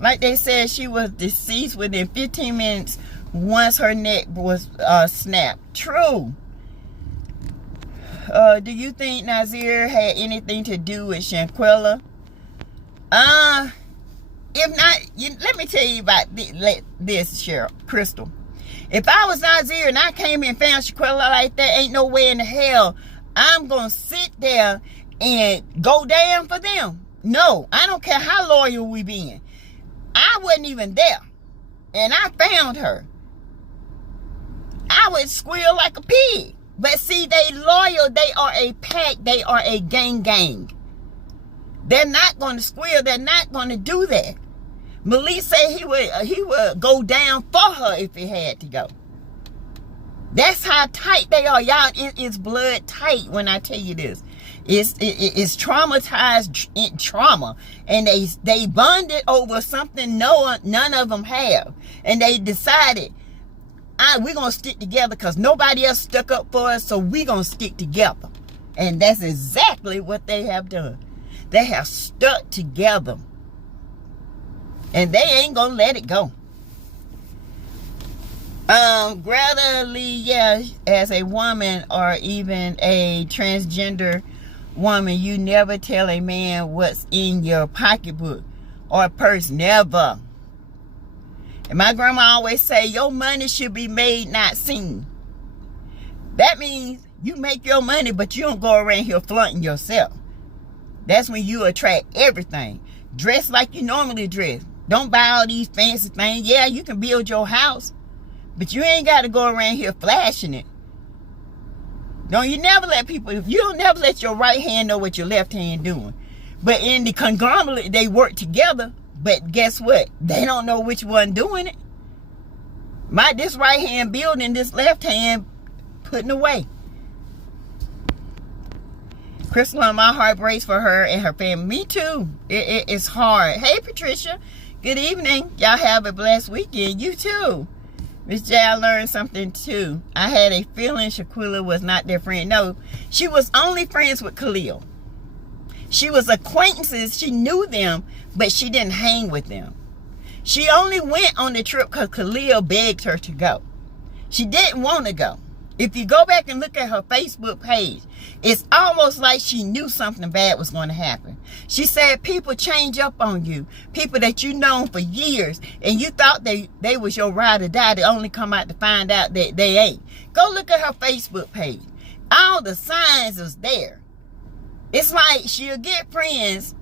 Like they said, she was deceased within 15 minutes once her neck was snapped. True. Do you think Nazir had anything to do with Shanquella? If not, let me tell you about this, Cheryl, Crystal. If I was Nazir and I came and found Shanquella like that, ain't no way in the hell I'm going to sit there and go down for them. No, I don't care how loyal we been. I wasn't even there. And I found her. I would squeal like a pig. But see, they loyal. They are a pack. They are a gang. They're not going to squeal. They're not going to do that. Malik said he would go down for her if he had to go. That's how tight they are. Y'all, it is blood tight when I tell you this. It's traumatized trauma. And they bonded over something none of them have. And they decided, we're going to stick together because nobody else stuck up for us, so we're going to stick together. And that's exactly what they have done. They have stuck together. And they ain't going to let it go. Greta Lee, yeah, as a woman or even a transgender woman, you never tell a man what's in your pocketbook or purse. Never. And my grandma always say, your money should be made, not seen. That means you make your money, but you don't go around here flaunting yourself. That's when you attract everything. Dress like you normally dress. Don't buy all these fancy things. Yeah, you can build your house, but you ain't got to go around here flashing it. Don't you never let people, you'll never let your right hand know what your left hand doing. But in the conglomerate, they work together. But guess what? They don't know which one doing it. This right hand building, this left hand putting away. Crystal, my heart breaks for her and her family. Me too. It's hard. Hey, Patricia. Good evening. Y'all have a blessed weekend. You too. Miss J, I learned something too. I had a feeling Shaquilla was not their friend. No, she was only friends with Khalil. She was acquaintances. She knew them, but she didn't hang with them. She only went on the trip because Khalil begged her to go. She didn't want to go. If you go back and look at her Facebook page, it's almost like she knew something bad was going to happen. She said people change up on you. People that you known for years, and you thought they was your ride or die, to only come out to find out that they ain't. Go look at her Facebook page. All the signs is there. It's like she'll get friends,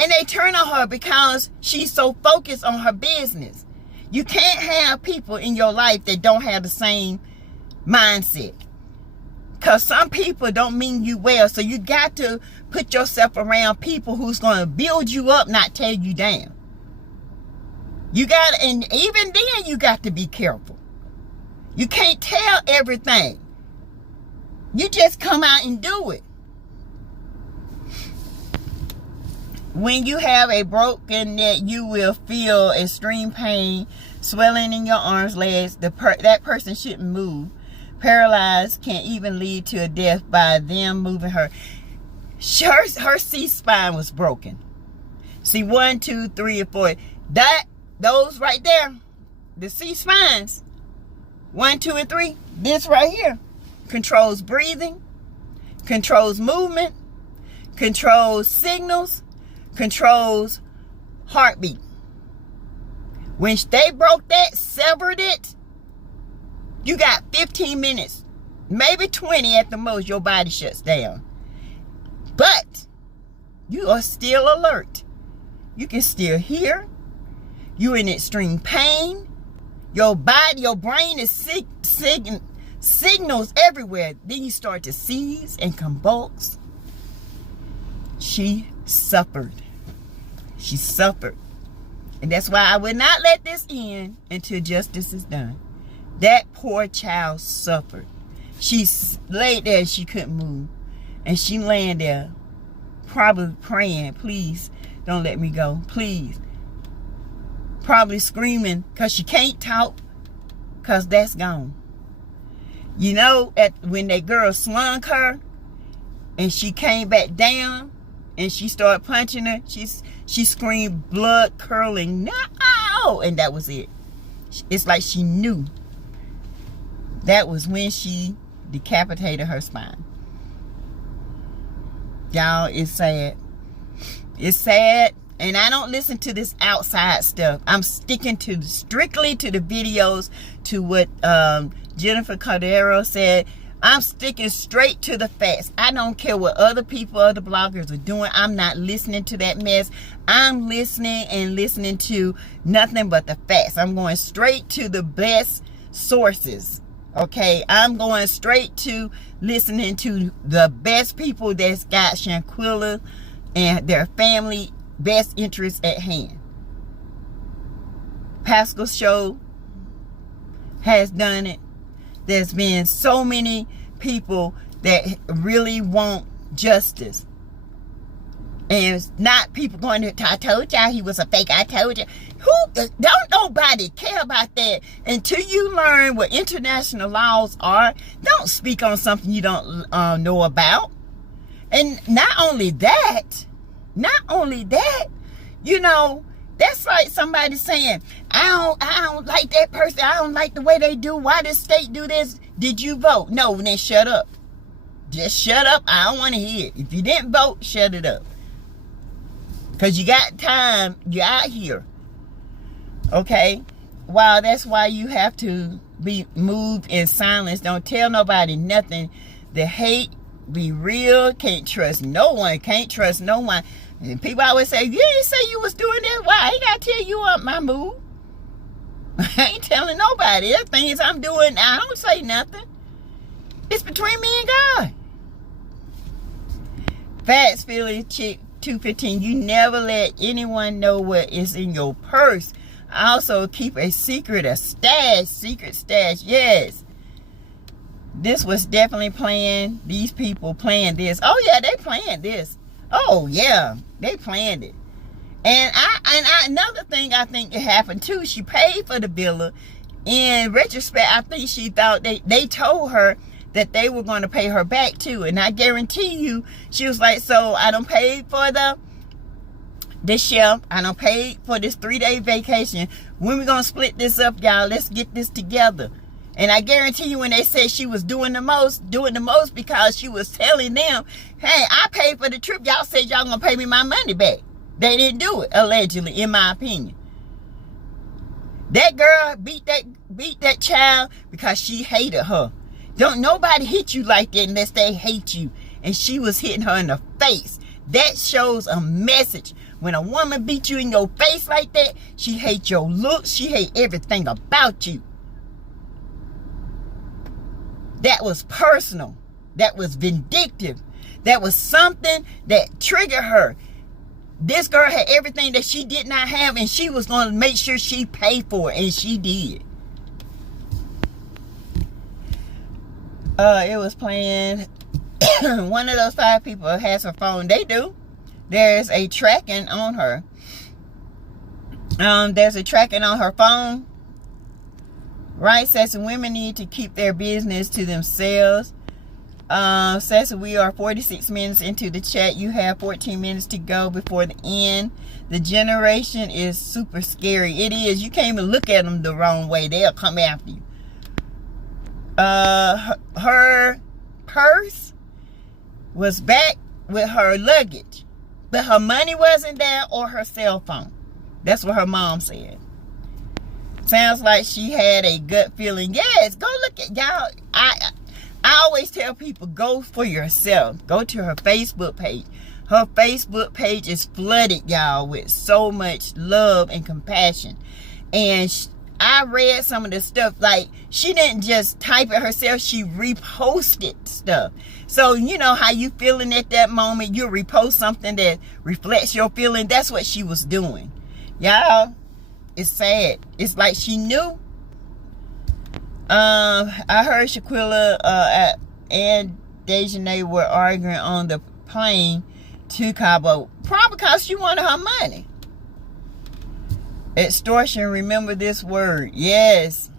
and they turn on her because she's so focused on her business. You can't have people in your life that don't have the same mindset, because some people don't mean you well. So you got to put yourself around people who's going to build you up, not tear you down. You got, and even then you got to be careful. You can't tell everything. You just come out and do it. When you have a broken neck, you will feel extreme pain, swelling in your arms, legs. That person shouldn't move. Paralyzed can even lead to a death by them moving her. Her C-spine was broken. See, 1, 2, 3, and 4. Those right there, the C-spines, 1, 2, and 3. This right here controls breathing, controls movement, controls signals, controls heartbeat. When they broke that, severed it, you got 15 minutes, maybe 20 at the most, your body shuts down. But you are still alert. You can still hear. You're in extreme pain. Your body, your brain is signals everywhere. Then you start to seize and convulse. She suffered. She suffered. And that's why I will not let this end until justice is done. That poor child suffered. She laid there and she couldn't move. And she laying there probably praying, please don't let me go. Please. Probably screaming because she can't talk because that's gone. You know, when that girl slung her and she came back down and she started punching her, she screamed blood curdling, no! And that was it. It's like she knew. That was when she decapitated her spine. Y'all, it's sad. It's sad. And I don't listen to this outside stuff. I'm sticking to strictly to the videos, to what Jennifer Cordero said. I'm sticking straight to the facts. I don't care what other people, other bloggers are doing. I'm not listening to that mess. I'm listening to nothing but the facts. I'm going straight to the best sources. Okay, I'm going straight to listening to the best people that's got Shanquilla and their family best interests at hand. Pascal's show has done it. There's been so many people that really want justice. And it's not people going to, I told y'all he was a fake, I told you. Don't nobody care about that until you learn what international laws are. Don't speak on something you don't know about. And not only that, you know, that's like somebody saying, I don't like that person. I don't like the way they do. Why does state do this? Did you vote? No, then shut up. Just shut up. I don't want to hear it. If you didn't vote, shut it up. Because you got time. You're out here. Okay? Wow, that's why you have to be moved in silence. Don't tell nobody nothing. The hate, be real. Can't trust no one. Can't trust no one. And people always say, you didn't say you was doing that. Why? I ain't got to tell you up my move. I ain't telling nobody. The things I'm doing, I don't say nothing. It's between me and God. Fats Philly Chick 215. You never let anyone know what is in your purse. Also, keep a secret stash. Yes. This was definitely planned. These people planned this. Oh, yeah, they planned this. Oh, yeah, they planned it. And another thing I think it happened too, she paid for the villa. In retrospect, I think she thought they told her that they were going to pay her back too. And I guarantee you, she was like, so I don't pay for the chef. I don't pay for this 3-day vacation. When we going to split this up, y'all? Let's get this together. And I guarantee you when they said she was doing the most because she was telling them, hey, I paid for the trip. Y'all said y'all going to pay me my money back. They didn't do it, allegedly, in my opinion. That girl beat that child because she hated her. Don't nobody hit you like that unless they hate you. And she was hitting her in the face. That shows a message. When a woman beat you in your face like that, she hates your looks. She hates everything about you. That was personal. That was vindictive. That was something that triggered her. This girl had everything that she did not have, and she was going to make sure she paid for it, and she did. It was playing. One of those 5 people has her phone. They do. There's a tracking on her. There's a tracking on her phone. Right, Sassy, women need to keep their business to themselves. Sassy, we are 46 minutes into the chat. You have 14 minutes to go before the end. The generation is super scary. It is. You can't even look at them the wrong way. They'll come after you. Her purse was back with her luggage, but her money wasn't there or her cell phone. That's what her mom said. Sounds like she had a gut feeling. Yes, go look at y'all. I always tell people, go for yourself. Go to her Facebook page. Her Facebook page is flooded, y'all, with so much love and compassion. And I read some of the stuff. Like, she didn't just type it herself. She reposted stuff. So, you know how you feeling at that moment. You repost something that reflects your feeling. That's what she was doing. Y'all, it's sad. It's like she knew. I heard Shaquilla and Dejanay were arguing on the plane to Cabo. Probably because she wanted her money. Extortion, remember this word. Yes.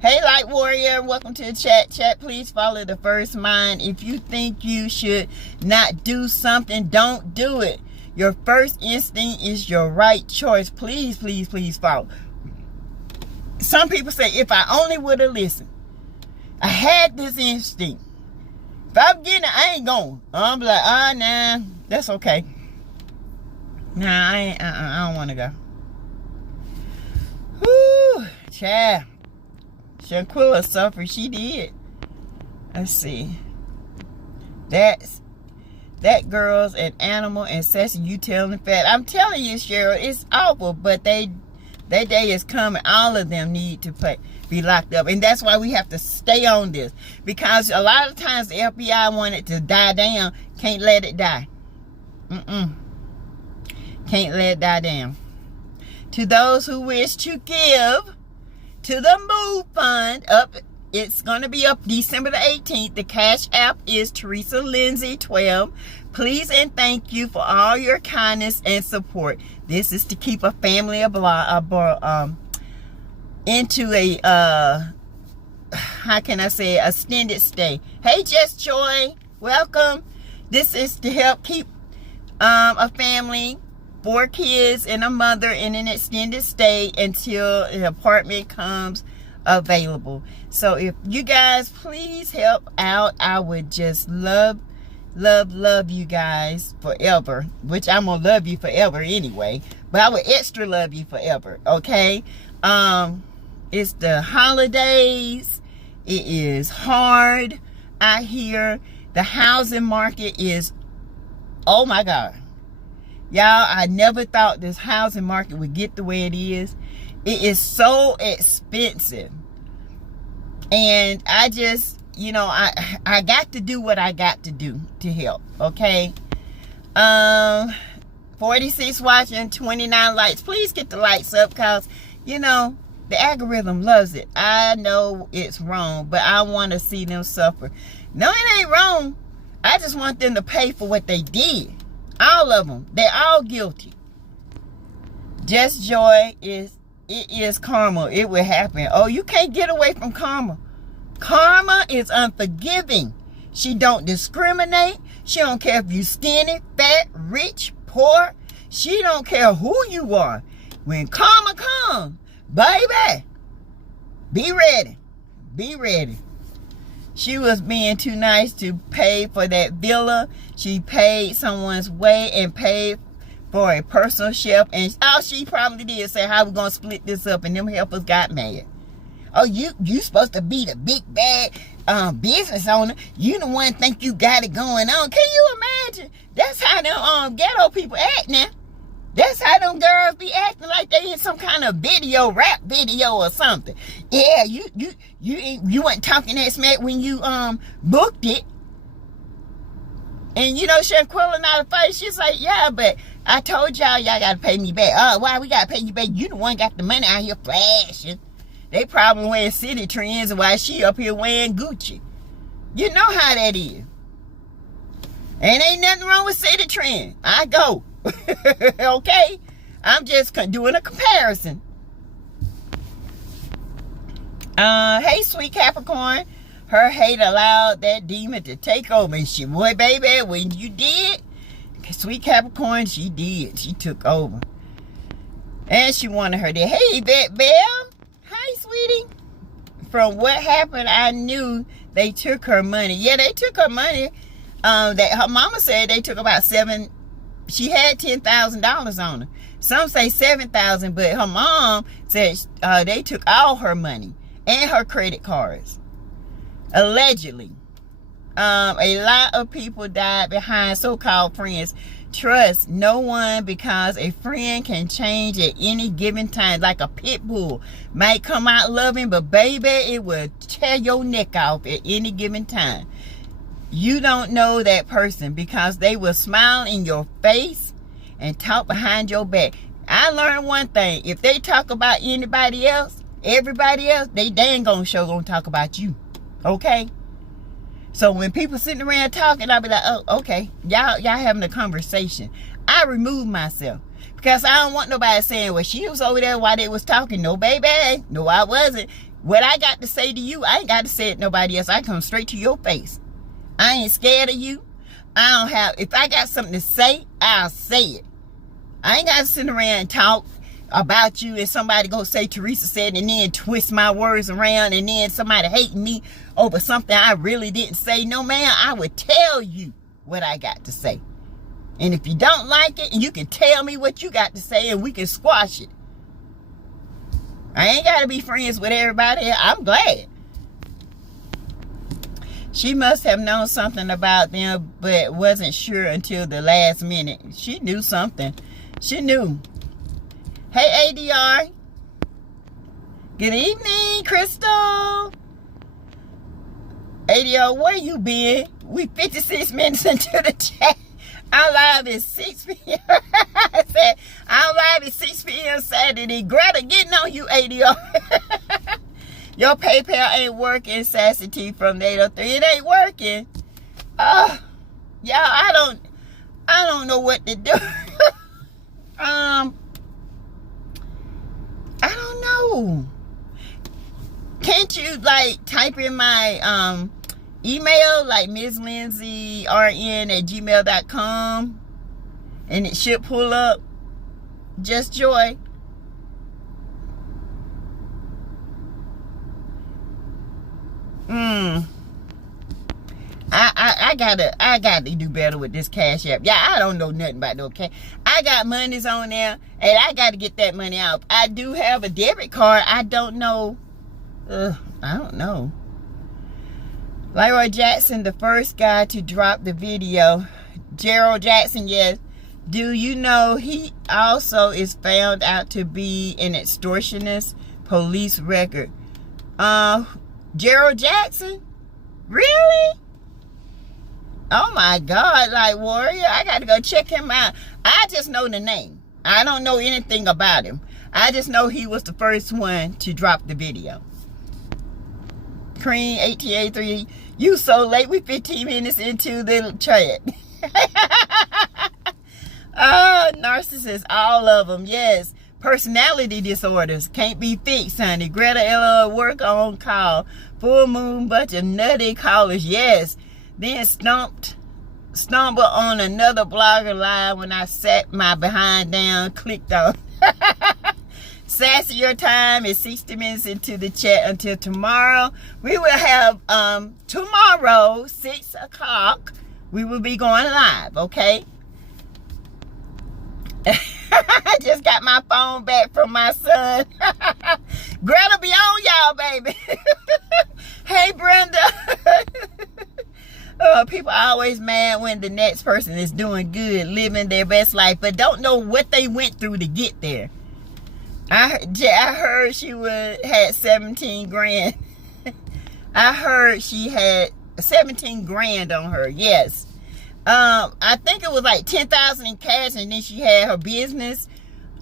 Hey, Light Warrior, welcome to the chat. Chat, please follow the first mind. If you think you should not do something, don't do it. Your first instinct is your right choice. Please, please, please follow. Some people say, if I only would have listened. I had this instinct. If I'm getting it, I ain't going. I'm like, nah, that's okay. Nah, I don't want to go. Whoo, child. Shaquilla suffered. She did. Let's see. That girl's an animal, and Sassy, you telling fat. I'm telling you, Cheryl, it's awful, but that day is coming. All of them need to be locked up, and that's why we have to stay on this, because a lot of times the FBI want it to die down. Can't let it die. Can't let it die down. To those who wish to give to the Move Fund, it's going to be up December the 18th. The Cash App is Teresa Lindsay 12. Please and thank you for all your kindness and support. This is to keep a family into a how can I say, extended stay. Hey, Just Joy, welcome. This is to help keep a family, 4 kids and a mother in an extended stay until an apartment comes available. So if you guys please help out, I would just love you guys forever, which I'm gonna love you forever anyway, but I would extra love you forever. Okay. It's the holidays. It is hard out here. The housing market is, oh my God, y'all, I never thought this housing market would get the way it is. It is so expensive. And I just, you know, I got to do what I got to do to help. Okay. 46 watching, 29 likes. Please get the likes up, because, you know, the algorithm loves it. I know it's wrong, but I want to see them suffer. No, it ain't wrong. I just want them to pay for what they did. All of them. They're all guilty. Just Joy is, it is karma. It will happen. Oh, you can't get away from karma. Karma is unforgiving. She don't discriminate. She don't care if you skinny, fat, rich, poor. She don't care who you are. When karma comes, baby, be ready. Be ready. She was being too nice to pay for that villa. She paid someone's way and paid for a personal chef. And all she probably did say, how we going to split this up? And them helpers got mad. Oh, you supposed to be the big bad business owner. You the one think you got it going on. Can you imagine? That's how them ghetto people act now. That's how them girls be acting like they in some kind of video, rap video or something. Yeah, you weren't talking that smack when you booked it. And you know, Shaquilla not a face. She's like, yeah, but I told y'all gotta pay me back. Oh, why we gotta pay you back? You the one got the money out here flashing. They probably wearing city trends while she up here wearing Gucci. You know how that is. And ain't nothing wrong with City Trend. I go. Okay? I'm just doing a comparison. Hey, sweet Capricorn. Her hate allowed that demon to take over. And she, boy, baby, when you did, sweet Capricorn, she did. She took over. And she wanted her to, hey, Belle. Hi, sweetie. From what happened, I knew they took her money. Yeah, they took her money. That her mama said they took about she had $10,000 on her. Some say $7,000, but her mom said they took all her money and her credit cards. Allegedly. A lot of people died behind so-called friends. Trust no one, because a friend can change at any given time. Like a pit bull might come out loving, but baby, it will tear your neck off at any given time. You don't know that person because they will smile in your face and talk behind your back. I learned one thing. If they talk about anybody else, everybody else, they ain't gonna talk about you. Okay? So when people sitting around talking, I'll be like, oh, okay. Y'all having a conversation. I remove myself. Because I don't want nobody saying, well, she was over there while they was talking. No, baby. No, I wasn't. What I got to say to you, I ain't got to say it to nobody else. I come straight to your face. I ain't scared of you. If I got something to say, I'll say it. I ain't got to sit around and talk about you and somebody go say Teresa said and then twist my words around and then somebody hating me over something I really didn't say. No, man, I would tell you what I got to say. And if you don't like it, you can tell me what you got to say and we can squash it. I ain't got to be friends with everybody. I'm glad. She must have known something about them, but wasn't sure until the last minute. She knew something. She knew. Hey, ADR. Good evening, Crystal. ADR, where you been? We 56 minutes into the chat. Our live is 6 p.m. I said, our live is 6 p.m. Saturday. Greta, getting on you, ADR. Your PayPal ain't working, SASSYTEA from 803. It ain't working. Y'all, I don't know what to do. I don't know. Can't you like type in my email, like MissLindsayRN@gmail.com, and it should pull up Just Joy? I gotta do better with this Cash App. Yeah, I don't know nothing about no cash. I got monies on there, and I gotta get that money out. I do have a debit card. I don't know. I don't know. Leroy Jackson, the first guy to drop the video. Gerald Jackson, yes. Do you know he also is found out to be an extortionist? Police record. Gerald Jackson? Really? Oh my God, like Warrior, I gotta go check him out. I just know the name. I don't know anything about him. I just know he was the first one to drop the video. Cream ATA3, you so late. We 15 minutes into the chat. Narcissists, all of them, yes. Personality disorders can't be fixed, honey. Greta LL work on call. Full moon, bunch of nutty callers, yes. Then stumbled on another blogger live when I sat my behind down, clicked on. Sassy, your time is 60 minutes into the chat until tomorrow. We will have, tomorrow, 6 o'clock, we will be going live, okay? I just got my phone back from my son. Greta be on y'all, baby. Hey, Brenda. People are always mad when the next person is doing good, living their best life, but don't know what they went through to get there. I heard she had 17 grand. I heard she had 17 grand on her, yes. I think it was like 10,000 in cash, and then she had her business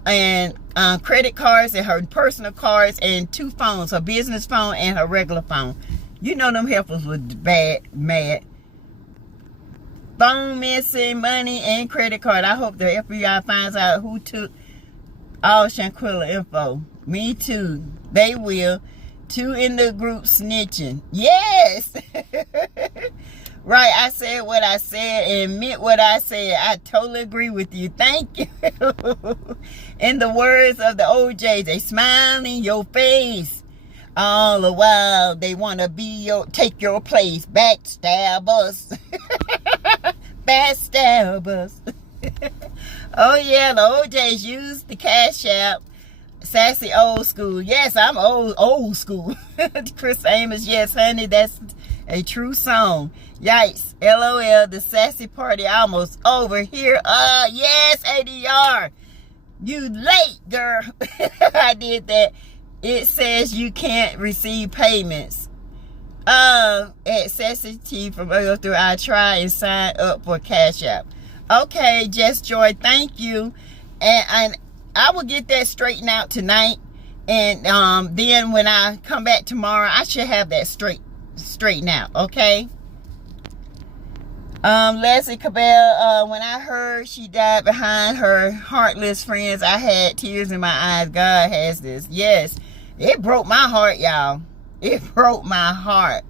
and credit cards and her personal cards and 2 phones, her business phone and her regular phone. You know them heifers was mad. Phone missing, money, and credit card. I hope the FBI finds out who took all Shanquilla info. Me too. They will. 2 in the group snitching. Yes. Right. I said what I said and meant what I said. I totally agree with you. Thank you. In the words of the OJs, they smile in your face. All the while they want to take your place. Backstabbers. Backstabbers. Oh yeah, the OJs used the Cash App. Sassy old school. Yes, I'm old school. Chris Amos, yes, honey, that's a true song. Yikes. LOL, the sassy party almost over here. Yes, ADR. You late, girl. I did that. It says you can't receive payments. At SASSYTEA from earlier through I try and sign up for Cash App. Okay, Just Joy, thank you. And I will get that straightened out tonight. And then when I come back tomorrow, I should have that straightened out, okay? Leslie Cabell, when I heard she died behind her heartless friends, I had tears in my eyes. God has this. Yes, it broke my heart, y'all. It broke my heart.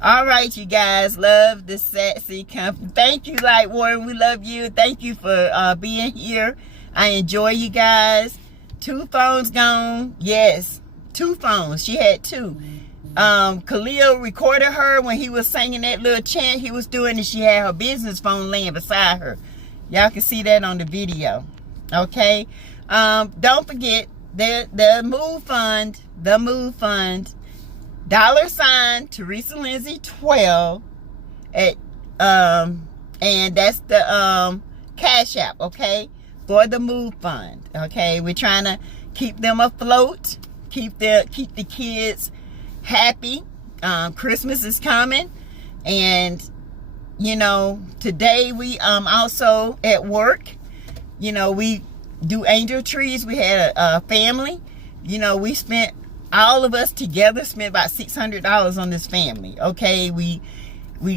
All right, you guys. Love the Sassy Company. Thank you, Light Warren. We love you. Thank you for being here. I enjoy you guys. 2 phones gone. Yes, 2 phones. She had 2. Khalil recorded her when he was singing that little chant he was doing, and she had her business phone laying beside her. Y'all can see that on the video. Okay. Don't forget the Move Fund. The Move Fund. $ Teresa Lindsay 12 at and that's the Cash App, okay, for the Move Fund. Okay, we're trying to keep them afloat, keep the kids happy. Christmas is coming, and you know, today we also at work, you know, we do angel trees. We had a family, you know, we spent, all of us together spent about $600 on this family. Okay, we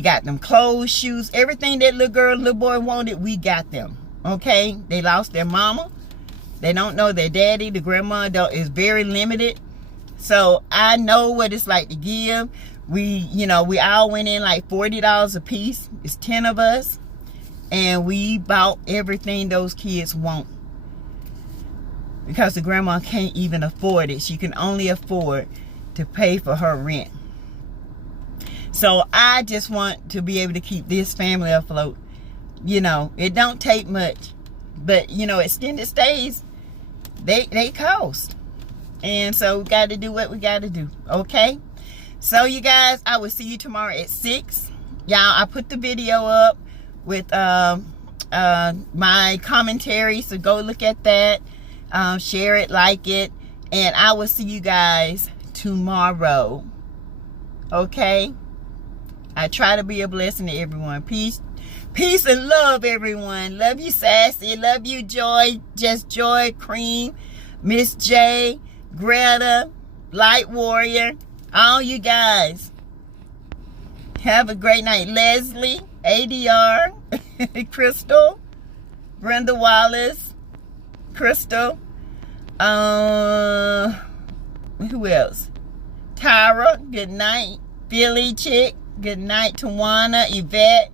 got them clothes, shoes, everything that little girl, little boy wanted, we got them. Okay, they lost their mama, they don't know their daddy, the grandma is very limited. So I know what it's like to give. We all went in like $40 a piece. It's 10 of us, and we bought everything those kids want, because the grandma can't even afford it. She can only afford to pay for her rent. So I just want to be able to keep this family afloat. You know, it don't take much, but you know, extended stays, they cost. And so we got to do what we got to do. Okay. So you guys, I will see you tomorrow at 6. Y'all, I put the video up with my commentary, so go look at that. Share it, like it, and I will see you guys tomorrow. Okay. I try to be a blessing to everyone. Peace and love, everyone. Love you, Sassy. Love you, Joy. Just Joy, Cream, Miss J, Greta, Light Warrior, all you guys. Have a great night. Leslie, ADR, Crystal, Brenda Wallace, Crystal, who else? Tyra, good night. Philly Chick, good night. Tawana, Yvette,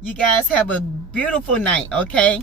you guys have a beautiful night, okay?